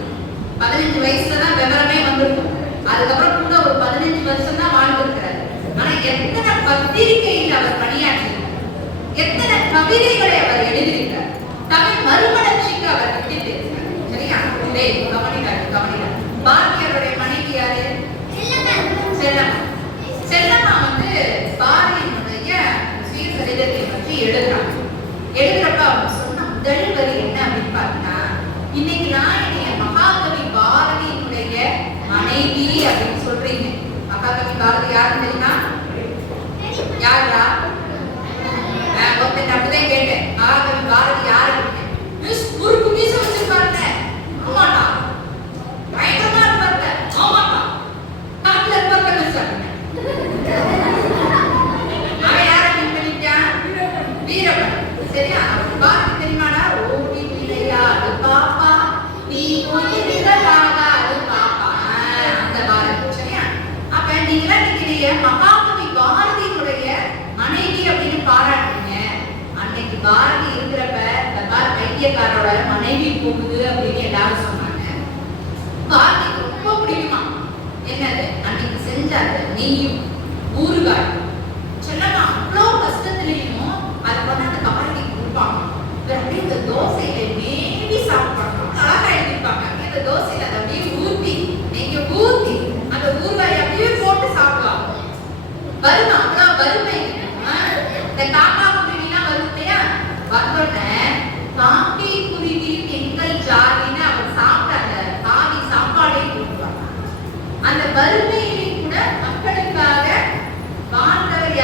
15 வயசுல தான் விவரமே வந்திருக்கும். அதுக்கப்புறம் கூட ஒரு 15 வருஷம் தான் வாழ்ந்திருக்கிறார். ஆனா எத்தனை பத்திரிகையில் அவர் பணியாற்றினார், எத்தனை கவிதைகளை அவர் எழுதியிருக்கார், தமிழ் மறுமலர்ச்சிக்கு அவர் விட்டுட்டு. சரியா? கவனிக்காரு. பாரதியாருடைய மனைவி யாரு? செல்லம்மா. செல்லம்மா வந்து பாரதியினுடைய சுயசரிதத்தை பற்றி எழுதுறப்ப அவங்க சொன்ன முதல் வரி என்ன அப்படின்னு பார்த்தீங்கன்னா, இன்னைக்கு நான் என்னைய மகாகவி பாரதியினுடைய மனைவி அப்படின்னு சொல்றீங்க. மகாகவி பாரதி யாருன்னு தெரியுமா? யாரா? ஒருத்தன் அப்படிதான் கேட்டேன், மகாகவி பாரதி யாரு அப்படின்னு. குறுக்கு மீச வச்சிருப்பாருங்க. ஆமாட்டா, பயங்கரமா இருப்பாருங்க. ஆமாட்டா, காட்டுல இருப்பாருங்க. அவன் யார பண்ணிட்டான்? வீரப்பன். சரியா? பாரதி தெரியுமாடா? ஓடி விளையாடு பாப்பா, நீ ஒயிலாகாது பாப்பா. அந்த பாரதி. சரியா? அப்ப நீங்க நினைக்கிறீங்க மகாகவி பாரதியினுடைய மனைவி அப்படின்னு பாராட்டுறீங்க. அன்னைக்கு பாரதி இருக்கிறப்ப பைத்தியக்காரோட மனைவி போகுது அப்படின்னு எல்லாரும் சொன்னாங்க. பாரதிக்கு ரொம்ப பிடிக்குமா என்னது, அன்னைக்கு செஞ்சாரு நெய்யும் ஊறுகாய். சொல்லமா அவ்வளோ கஷ்டத்துலயும் அதை பண்ண அந்த பாரதி கொடுப்பாங்க. அப்படியே இந்த தோசையில மேவி சாப்பிடுறாங்க. அழகா எழுதிருப்பாங்க. அந்த தோசையில அதை அப்படியே ஊத்தி நெய்ய ஊத்தி அந்த ஊறுகாய் அப்படியே போட்டு சாப்பிடுவாங்க. வருமா அவ்வளோ வறுமை. இந்த காக்கா குருவிலாம் வரும் இல்லையா, வந்தோடனே காக்கி குருவி எங்கள் ஜாதின்னு அவர் சாப்பிட்ட அந்த பாதி சாப்பாடையும் கொடுப்பாங்க. அந்த வறுமையிலே கூட மக்களுக்காக வாழ்ந்தவர்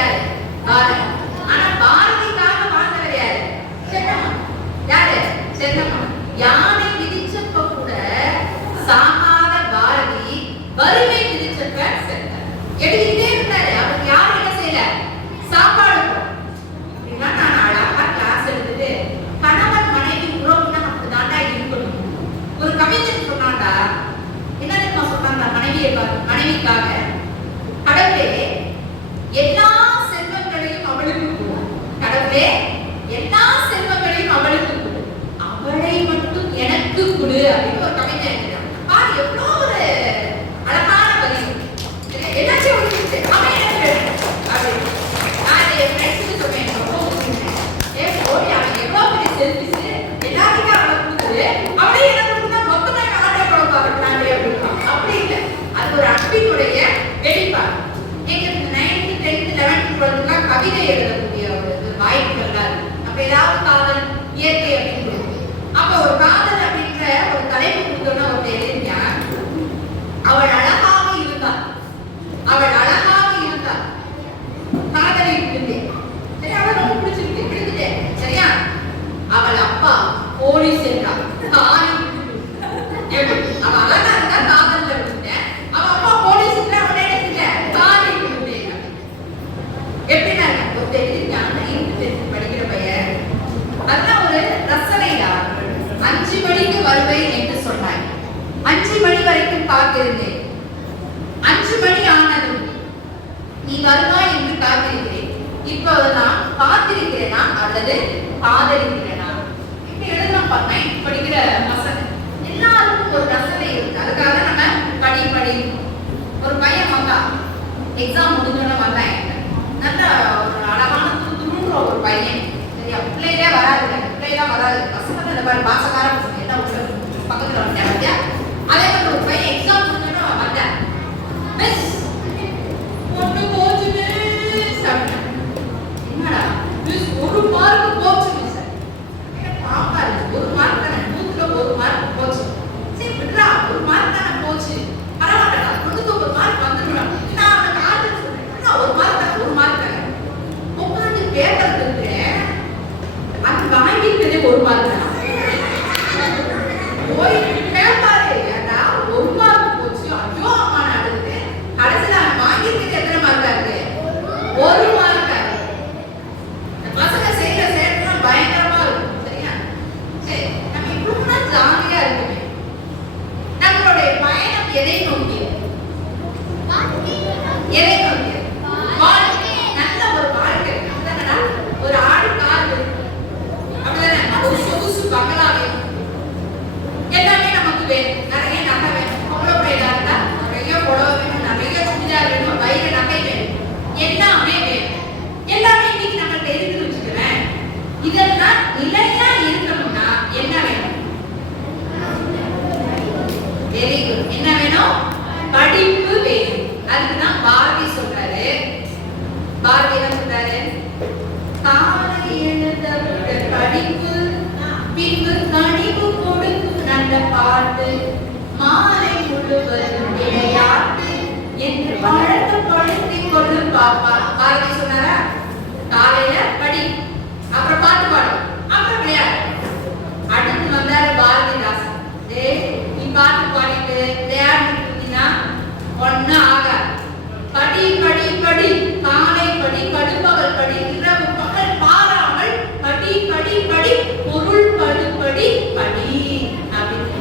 கவிதை எழுதக்கூடிய ஒரு வாய்ப்புகள்லாம் இருக்கு. அப்ப ஏதாவது காதல் இயற்கை அப்படின்னு அப்ப ஒரு காதல் அப்படின்ற ஒரு தலைப்பு கொடுத்தோம்னா ஒரு எழுதியா அவள் அழகாக இருந்தாள், அவள் அழகாக இருந்தாள், காதலை விட்டுட்டேன், சரி அவள் ரொம்ப பிடிச்சிருக்கு விடுத்துட்டேன், சரியா அவள் அப்பா போலீஸ் என்றாள், காலி அவ அழகா இருந்தா காதல்ல விட்டுட்டேன், அவ அப்பா போலீஸ் என்றா அவளை எடுத்துட்டேன், காலி விட்டுட்டேன். எப்படின்னா ஒரு தெரிஞ்சாங்க படிக்கிற பையன் அதெல்லாம் ஒரு ரசனையா 5 மணிக்கு வருவேன் என்று சொன்னாய், 5 மணி வரைக்கும் காத்திருந்தேன், 5 மணி ஆனதும் நீ வருவாய் என்று காத்திருக்கிறேன், இப்போது நான் காத்திருக்கிறேனா அல்லது காதலிக்கிறேனா இப்படி எழுதலாம் பார்த்தா படிக்கிற பசங்க எல்லாருக்கும் ஒரு ரசனை இருக்கு. அதுக்காக நம்ம படி ஒரு பையன் வந்தா எக்ஸாம் முடிஞ்சோன்னு வந்தான் நல்ல ஒரு அழகான துணுன்ற ஒரு பையன், சரியா பிள்ளையிலே வராது, பிள்ளைலாம் வராது, பசங்க இந்த மாதிரி பாசக்கார பசங்க என்ன பக்கத்துல வந்தேன். அதே மாதிரி ஒரு பையன் எக்ஸாம் முடிஞ்சோன்னு வந்தேன், மிஸ் ஒன்று போச்சு மிஸ் அப்படின்னா, என்னடா மிஸ் ஒரு மார்க் போச்சு மிஸ், பாப்பாரு ஒரு மார்க் தானே 100ல 1 மார்க் போச்சு, சரி விட்றா ஒரு மார்க் தானே போச்சு பரவாயில்லடா 99 மார்க் வந்துடுறா, நான் அவனுக்கு ஆர்டர் சொல்றேன் ஒரு மார்க் தானே 1 மார்க் தானே 30 பேப்பர் இருக்கிறேன் அது வாங்கிட்டதே 1 மார்க் தானே போய் கேட்பாரு ஏடா 1 மார்க் போச்சு ஐயோ அம்மா நான் அழுது கடைசியில் அவன் வாங்கிட்டு எத்தனை மார்க்கா இருக்கு 1 மார்க்கா இருக்கு. பசங்க செய்யற செயல்லாம் பயங்கரமா இருக்கும், சரியா சரி நம்ம இப்படின்னா ஜாலியா இருக்குமே. நம்மளுடைய பயணம் எதை நோக்கி எதை நோக்கி வாழ்க்கை, நல்ல ஒரு வாழ்க்கை அப்படின்னா ஒரு ஆடு கார் அப்படிதானே ஒரு சொகுசு பங்களா வேணும், எல்லாமே நமக்கு வேணும், நிறைய நகை வேணும், அவ்வளோ பேரா இருந்தா நிறைய புடவை வேணும், நிறைய சுடிதார் வேணும், வயிறு நகை வேணும், எல்லாமே வேணும், எல்லாமே இன்னைக்கு நம்மள்ட்ட இருக்குன்னு வச்சுக்கிறேன். இதெல்லாம் நிலையா இருக்கணும்னா என்ன வேணும்? வெரி குட், என்ன வேணும்? படிப்பு வேணும். அதுதான் பாரதி சொல்றாரு. பாரதி என்ன சொல்றாரு? காலை எழுந்தவுட படிப்பு, பின்பு கணிப்பு கொடுக்கும் நல்ல பாட்டு, மாலை முழுவதும் விளையாட்டு என்று பழக்கப்படுத்திக் கொண்டு பாப்பா. பாரதி சொன்னாரா? காலையில படி, அப்புறம் பாட்டு பாடும், அப்புறம் விளையாடு. அடுத்து வந்தாரு பாரதிதாசன். நீ பாட்டு பாடிட்டு விளையாடிட்டு இருந்தீங்கன்னா ஒன்னும் ஆகாது. படி படி படி, காலை படி, கடுப்பகல் படி, இரவு பகல் பாராமல் படி படி படி, பொருள் படி படி படி அப்படின்னு.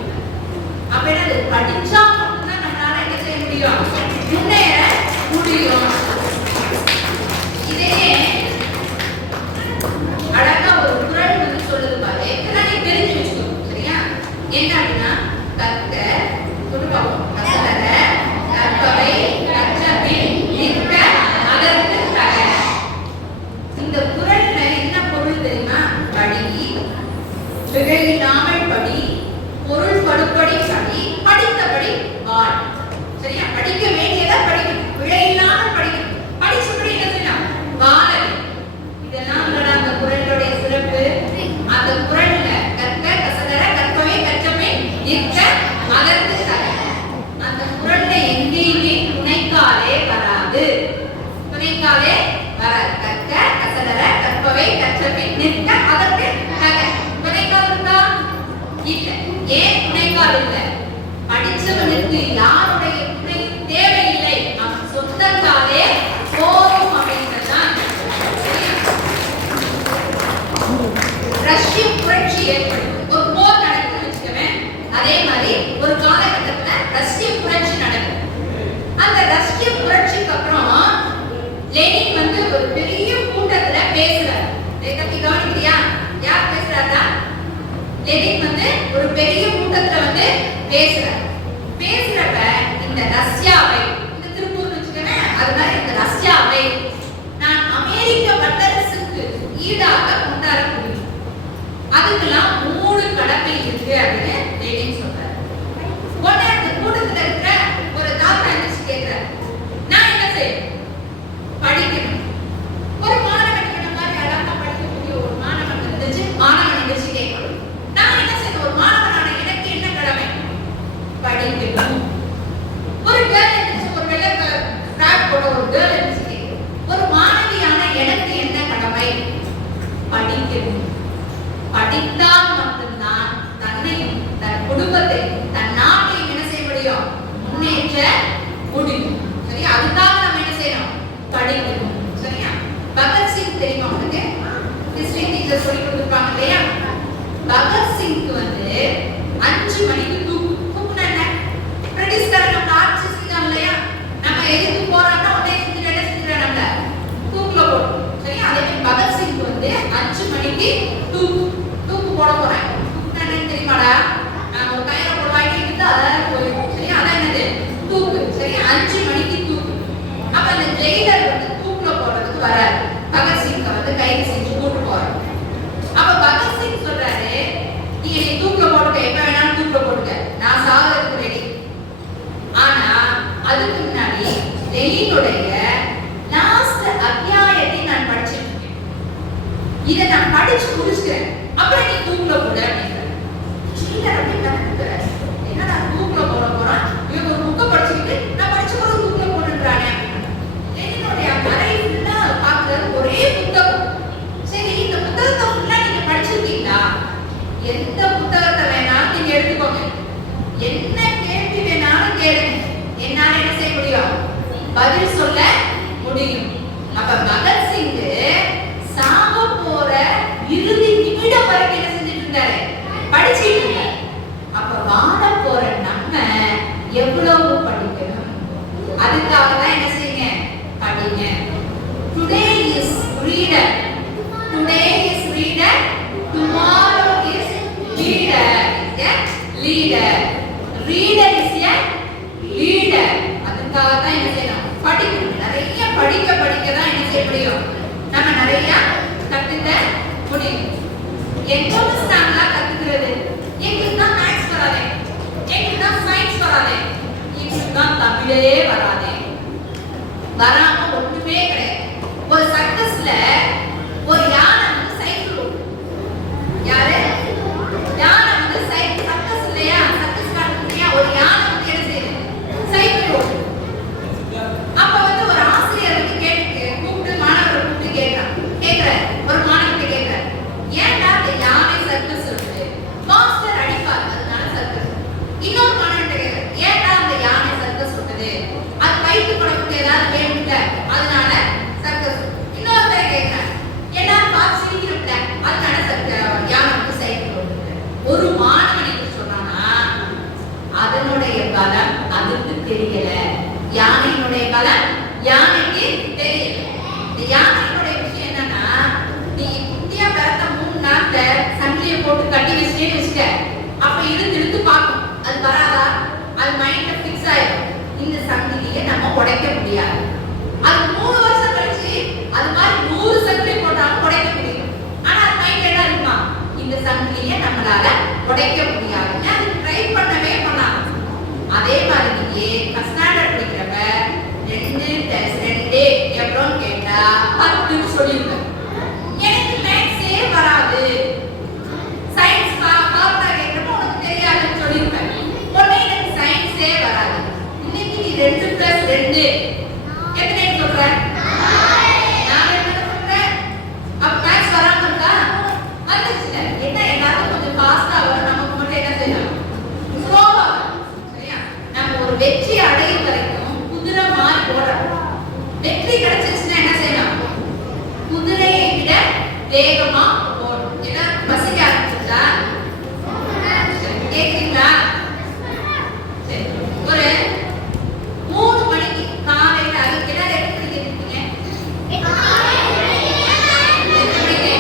அப்ப என்ன படிச்சா மட்டும்தான் நம்மளால என்ன செய்ய முடியும்? முன்னேற முடியும். இதே அழகா ஒரு குறள் வந்து சொல்லுது பாரு, இதெல்லாம் நீ தெரிஞ்சு வச்சுக்கணும், சரியா என்ன அப்படின்னா கற்க சொல்லுவாங்க கசடர கற்பவை கற்றபின் நிற்க அதற்கு தக. இந்த குறள்ல என்ன பொருள் தெரியுமா? படி, பிழையில்லாமல் படி, பொருள் படுபடி படி, படித்தபடி வாழ், சரியா படிக்க வேண்டியதா படிக்கணும், பிழையில்லாமல் படிக்கணும், படிச்சபடி என்ன செய்யலாம்? வாழ. இதெல்லாம் அந்த குறளுடைய சிறப்பு. அந்த குறள்ல கற்க கசடர கற்பவை கற்றபின் நிற்க அதற்கு தக. அந்த குறள்ல எங்கேயுமே துணைக்காலே வராது, துணைக்காலே வராது. கற்க கசடர கற்பவை கற்றபின் நிற்க அதற்கு தக. துணைக்கால் இருக்கா? இல்ல. ஏன் துணைக்கால் இல்ல? படிச்சவனுக்கு யாருடைய துணை தேவையில்லை, அவன் சொந்தக்காலே போதும் அப்படின்றதுதான். ரஷ்ய புரட்சி ஏற்படும், ஒரு போர் நடக்குதுன்னு வச்சுக்கவேன், அதே மாதிரி ஒரு காலகட்டத்துல ரஷ்ய புரட்சி நடக்கும். அந்த ரஷ்ய புரட்சிக்கு அப்புறம் லெனின் வந்து ஒரு பெரிய கூட்டத்துல பேசுறாரு. தம்பி கவனிக்கிறியா? யார் பேசுறாரா? லெனின் வந்து ஒரு பெரிய கூட்டத்துல வந்து பேசுறாரு. பேசுறப்ப இந்த ரஷ்யாவை, இந்த திருப்பூர்னு வச்சுக்கவேன், அது மாதிரி இந்த ரஷ்யாவை நான் அமெரிக்க வல்லரசுக்கு ஈடாக கொண்டாட முடியும், அதுக்கெல்லாம் 3 கடமை இருக்கு அப்படின்னு லெனின் சொல்றாரு. உடனே அந்த கூட்டத்துல இருக்கிற ஒரு தாத்தா என்ன கேட்கிறார், நான் என்ன செய்யணும்? படிக்கணும். ஒரு மாணவன் படித்தால் மட்டும்தான் தன்னையும் தன் குடும்பத்தையும் தன் நாட்டையும் என்ன செய்ய முடியும், முன்னேற்ற முடியும். சரியா? அதுக்காக நம்ம என்ன செய்யணும், படிக்கணும். சரியா? பகத்சிங் தெரியுமா உங்களுக்கு? ஹிஸ்டரி டீச்சர் சொல்லி கொடுத்துருப்பாங்க இல்லையா? பகத்சிங்க்கு 5 மணிக்கு தூக்குனா என்ன, பிரிட்டிஷ்காரங்க நம்ம ஆட்சி செஞ்சாங்க இல்லையா, நம்ம எதுக்கு போறோம்னா உடனே செஞ்சுட்டு நம்மள தூக்குல போடும். சரியா? அதே மாதிரி பகத்சிங்க்கு 5 மணிக்கு தூக்கு போட போறாங்க. தூக்குனா என்னன்னு தெரியுமாடா? ஒரு கயிறை போடுவாங்க, இருந்து அதான் போயிடும். சரியா? அதான் என்னது, தூக்கு. சரியா? 5 மணிக்கு தூக்கு. அப்ப அந்த ஜெயிலர் தூக்குல போடுறதுக்கு வராரு, பகத்சிங்க கைது செஞ்சு கூட்டு போறாரு. அப்ப பகத்சிங் சொல்றாரு, நீங்க என்னை தூக்குல போட்டுக்க, எப்ப வேணாலும் தூக்குல போட்டுக்க, நான் சாவதுக்கு ரெடி. ஆனா அதுக்கு முன்னாடி லெனினுடைய லாஸ்ட் அத்தியாயத்தை நான் படிச்சிட்டு இருக்கேன், இதை நான் படிச்சு முடிச்சுக்கிறேன், அப்புறம் நீ தூக்குல போட அப்படிங்கிற. ஜெயிலர் அப்படின்னா என்னடா தூக்குல போட போறான், இவன் ஒரு புக்கை படிச்சுக்கிட்டு நான் படிச்ச போது தூக்குல போட்டுன்றானே. லெனினுடைய அறை ஃபுல்லா பாக்குறது ஒரே புத்தகம். சரி, இந்த புத்தகத்தை ஃபுல்லா நீங்க படிச்சிருக்கீங்களா? எந்த புத்தகத்தை வேணாலும் நீங்க எடுத்துக்கோங்க, என்ன கேள்வி வேணாலும் கேளுங்க, என்னால என்ன செய்ய முடியும், பதில் சொல்ல முடியும். அப்ப பகத்சிங் சாக போற இறுதி நிமிடம் வரைக்கும் என்ன செஞ்சுட்டு இருந்தாரு, படிச்சிட்டு இருந்தாரு. அப்ப வாழ போற நம்ம எவ்வளவு படிக்கணும், அதுக்காக தான் என்ன செய்யுங்க, படிங்க. Today is reader, today is reader, tomorrow is leader. Leader, reader is a leader. அதுக்காக தான் என்ன செய்யணும், படிக்கணும். நிறைய படிக்க தான் என்ன செய்ய முடியும், நம்ம நிறைய கத்துக்க முடியும். எக்கனாமிக்ஸ் நாங்களா கத்துக்கிறது, எங்களுக்கு தான் மேத்ஸ் வராதே, எங்களுக்கு தான் சயின்ஸ் வராதே, எங்களுக்கு தான் தமிழே வராதே, வராம ஒண்ணுமே கிடையாது. ஒரு சர்க்கஸ்ல ஒரு யானை சைக்கிள் ஓடும். யாரு? யானை சைக்கிள், சர்க்கஸ் இல்லையா, சர்க்கஸ் காட்டுறியா, ஒரு யானை என்ன செய்யுது, சைக்கிள் ஓடும். அப்ப ஒரு ஆசிரியர் கூப்பிட்டு மாணவரை கூப்பிட்டு கேட்கிற ஒரு மாணவர்கிட்ட கேட்கிற, ஏன்டா இந்த யானை சர்க்கஸ் சொல்லுது, மாஸ்டர் அடிப்பார் அதனால சர்க்கஸ். இன்னொரு மாணவர்கிட்ட கேட்கிற, ஏன்டா அந்த யானை சர்க்கஸ் சொல்லுது, அது வயிற்று படத்துக்கு ஏதாவது வேணும்ல அதனால சர்க்கஸ். இன்னொருத்தரை கேட்கிறேன், ஏன்னா பார்த்து சிரிக்கிறப்பல அதனால யானை சைக்கிள் ஓடுது. ஒரு மாணவனுக்கு சொன்னானா அதனுடைய பலம் அதுக்கு தெரியல, யானையினுடைய பலம் யானைக்கு தெரியல. இந்த யானையினுடைய விஷயம் என்னன்னா, நீ இந்தியா பிறந்த 3 நாள்ல சங்கிலியை போட்டு கட்டி வச்சுட்டேன்னு வச்சுக்க, அப்ப இழுத்து பார்க்கும், அது வராதா, அது மைண்ட்ல பிக்ஸ் ஆயிடும். இந்த சங்கிலியை நம்ம உடைக்க முடியாது. அது 3 வருஷம் கழிச்சு அது மாதிரி 100 சங்கிலி போட்டாலும் உடைக்க முடியும். ஆனா அது மைண்ட்ல என்ன இருக்குமா, இந்த சங்கிலியை நம்மளால உடைக்க முடியாது, அது ட்ரை பண்ணவே பண்ணாது. அதே மாதிரி நீங்க ஃபர்ஸ்ட் ஸ்டாண்டர்ட் படிக்கிறப்ப 2 + 2 எவ்வளோன்னு கேட்டா 10ன்னு சொல்லிருங்க. எனக்கு மேத்ஸே வராது, சயின்ஸ் ஃபார்முலா கேட்கிறப்ப உனக்கு தெரியாதுன்னு சொல்லிருப்பேன். உடனே எனக்கு சயின்ஸே வராது. இன்னைக்கு நீ 2 + 2 எத்தனைன்னு சொல்ற? 4 என்ன சொல்ற? அப்ப மேத்ஸ் வராம இருக்கா? வந்துச்சுல. என்ன எல்லாரும் கொஞ்சம் ஃபாஸ்டா வரும், நமக்கு மட்டும் என்ன செய்யணும், ஸ்லோவா. சரியா? நம்ம ஒரு வெற்றி அடையும் வரைக்கும் குதிரை மாதிரி ஓடணும். வெற்றி கிடைச்சிருச்சுன்னா என்ன செய்யணும், குதிரையை விட வேகமா ஓடணும். ஏன்னா பசிக்க ஆரம்பிச்சுட்டா கேக்குறீங்களா? சரி, ஒரு 3 மணிக்கு காலையில அதுக்கு எல்லாரும் எத்தனை மணிக்கு இருக்கீங்க? 8 மணிக்கு.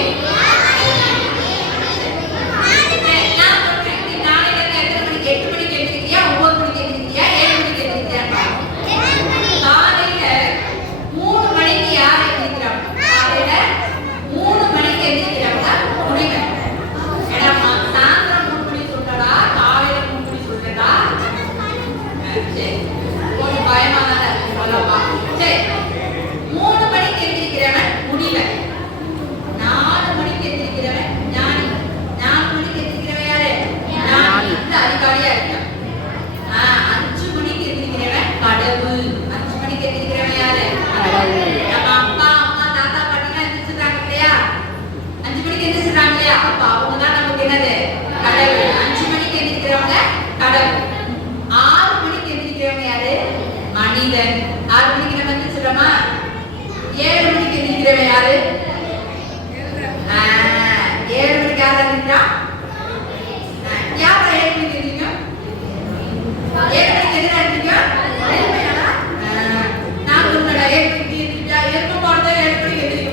நான் சொல்றேன், நீ காலையில எத்தனை மணிக்கு, 8 மணிக்கு எழுந்திருக்கியா, 9 மணிக்கு எழுந்திருக்கியா, 7 மணிக்கு எழுந்திருக்கியா? காலையில 3 மணிக்கு யார் எழுந்திருக்கிறாங்க? காலையில 3 மணிக்கு எழுந்திருக்கிறவங்க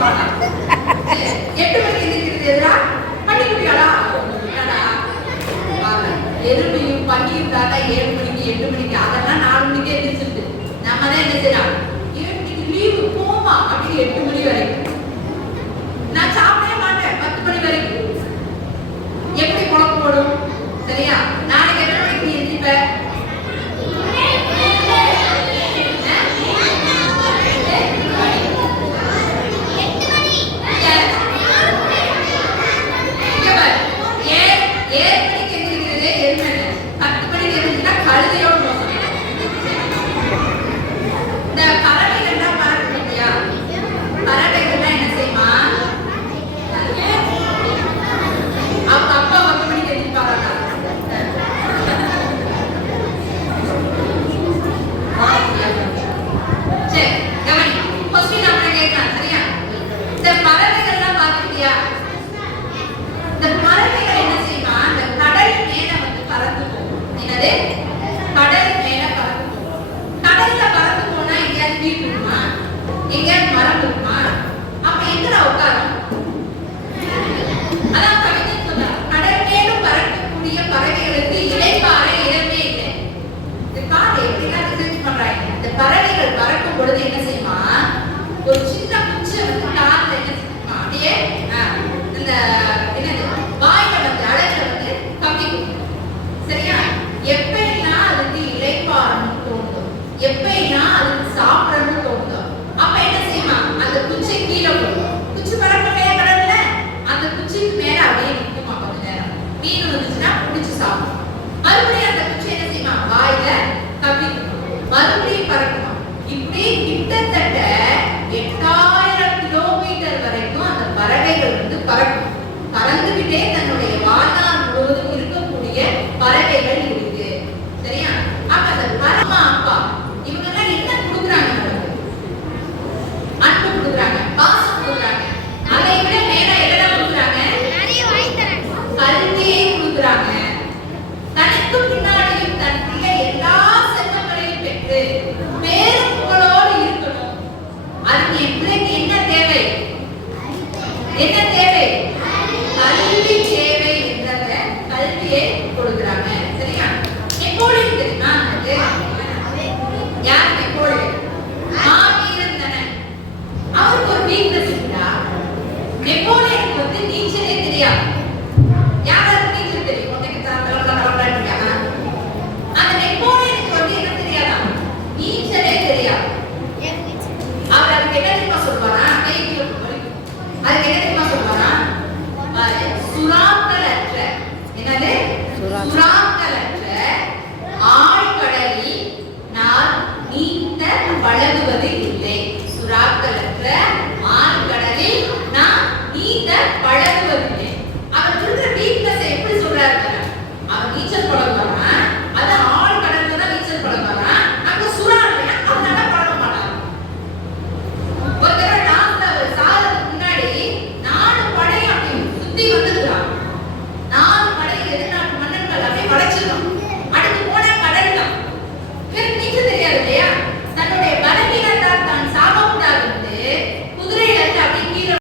கேட்பாங்க. 8 மணிக்கு எந்திரிக்கிறது எதுரா? பள்ளிக்குட்டியாடா? எருமையும் பள்ளியும் தாத்தா 7 மணிக்கு 8 மணிக்கு அதெல்லாம் 4 மணிக்கே எந்திரிச்சிருக்கு. நம்ம தான் என்ன செய்யலாம்? இன்னைக்கு லீவு போமா அப்படின்னு 8 மணி வரைக்கும். நான் சாப்பிடவே மாட்டேன் 10 மணி வரைக்கும். எப்படி குழப்பம் போடும்? சரியா? நாளைக்கு எத்தனை மணிக்கு நீ எந்திரிப்ப? ஒரு சின்ன குச்சி வந்து கால்ல என்ன செய்யுமா? அப்படியே இந்த என்னது வாயில வந்து அழகுல வந்து கம்பிக்கும். சரியா? எப்பெல்லாம் அதுக்கு இளைப்பாறணும்னு தோணுதோ, எப்பெல்லாம் அதுக்கு சாப்பிடணும்னு தோணுதோ, அப்ப என்ன செய்யுமா? அந்த குச்சி கீழே போடும். குச்சி பறக்கவே கடல்ல அந்த குச்சிக்கு மேல அப்படியே நிற்குமா கொஞ்ச நேரம். மீன் வந்துச்சுன்னா பிடிச்சு சாப்பிடும். மறுபடியும் அந்த குச்சி என்ன செய்யுமா? வாயில கம்பிக்கும். மறுபடியும் பறக்குமா. இப்படி கிட்டத்தட்ட 8000 கிலோமீட்டர் வரைக்கும் அந்த பறவைகள் வந்து பறக்கும். பறந்துகிட்டே தன்னுடைய வாழ்நாள் முழுவதும் இருக்கக்கூடிய பறவைகள் இருக்கு. சரியா? அப்ப அந்த பரமா அப்பா இவங்க எல்லாம் என்ன கொடுக்குறாங்க? அன்பு கொடுக்குறாங்க, பாசம் கொடுக்குறாங்க. அதை விட மேல எதெல்லாம் கொடுக்குறாங்க? கல்வியை கொடுக்குறாங்க. தனக்கு பின்னாடியும் தன் பிள்ளை எல்லா செல்வங்களையும் பெற்று பேரும் புகழோடு இருக்கணும். அதுக்கு என் பிள்ளைக்கு என்ன தேவை? என்ன தேவை? கல்வி தேவை என்ற கல்வியை கொடுக்குறாங்க. சரியா? நெப்போலியன் தெரியுமா? யார் நெப்போலியன்? மாவீரன் தானே. அவருக்கு ஒரு வீக்னஸ் இருந்தா நெப்போலியன்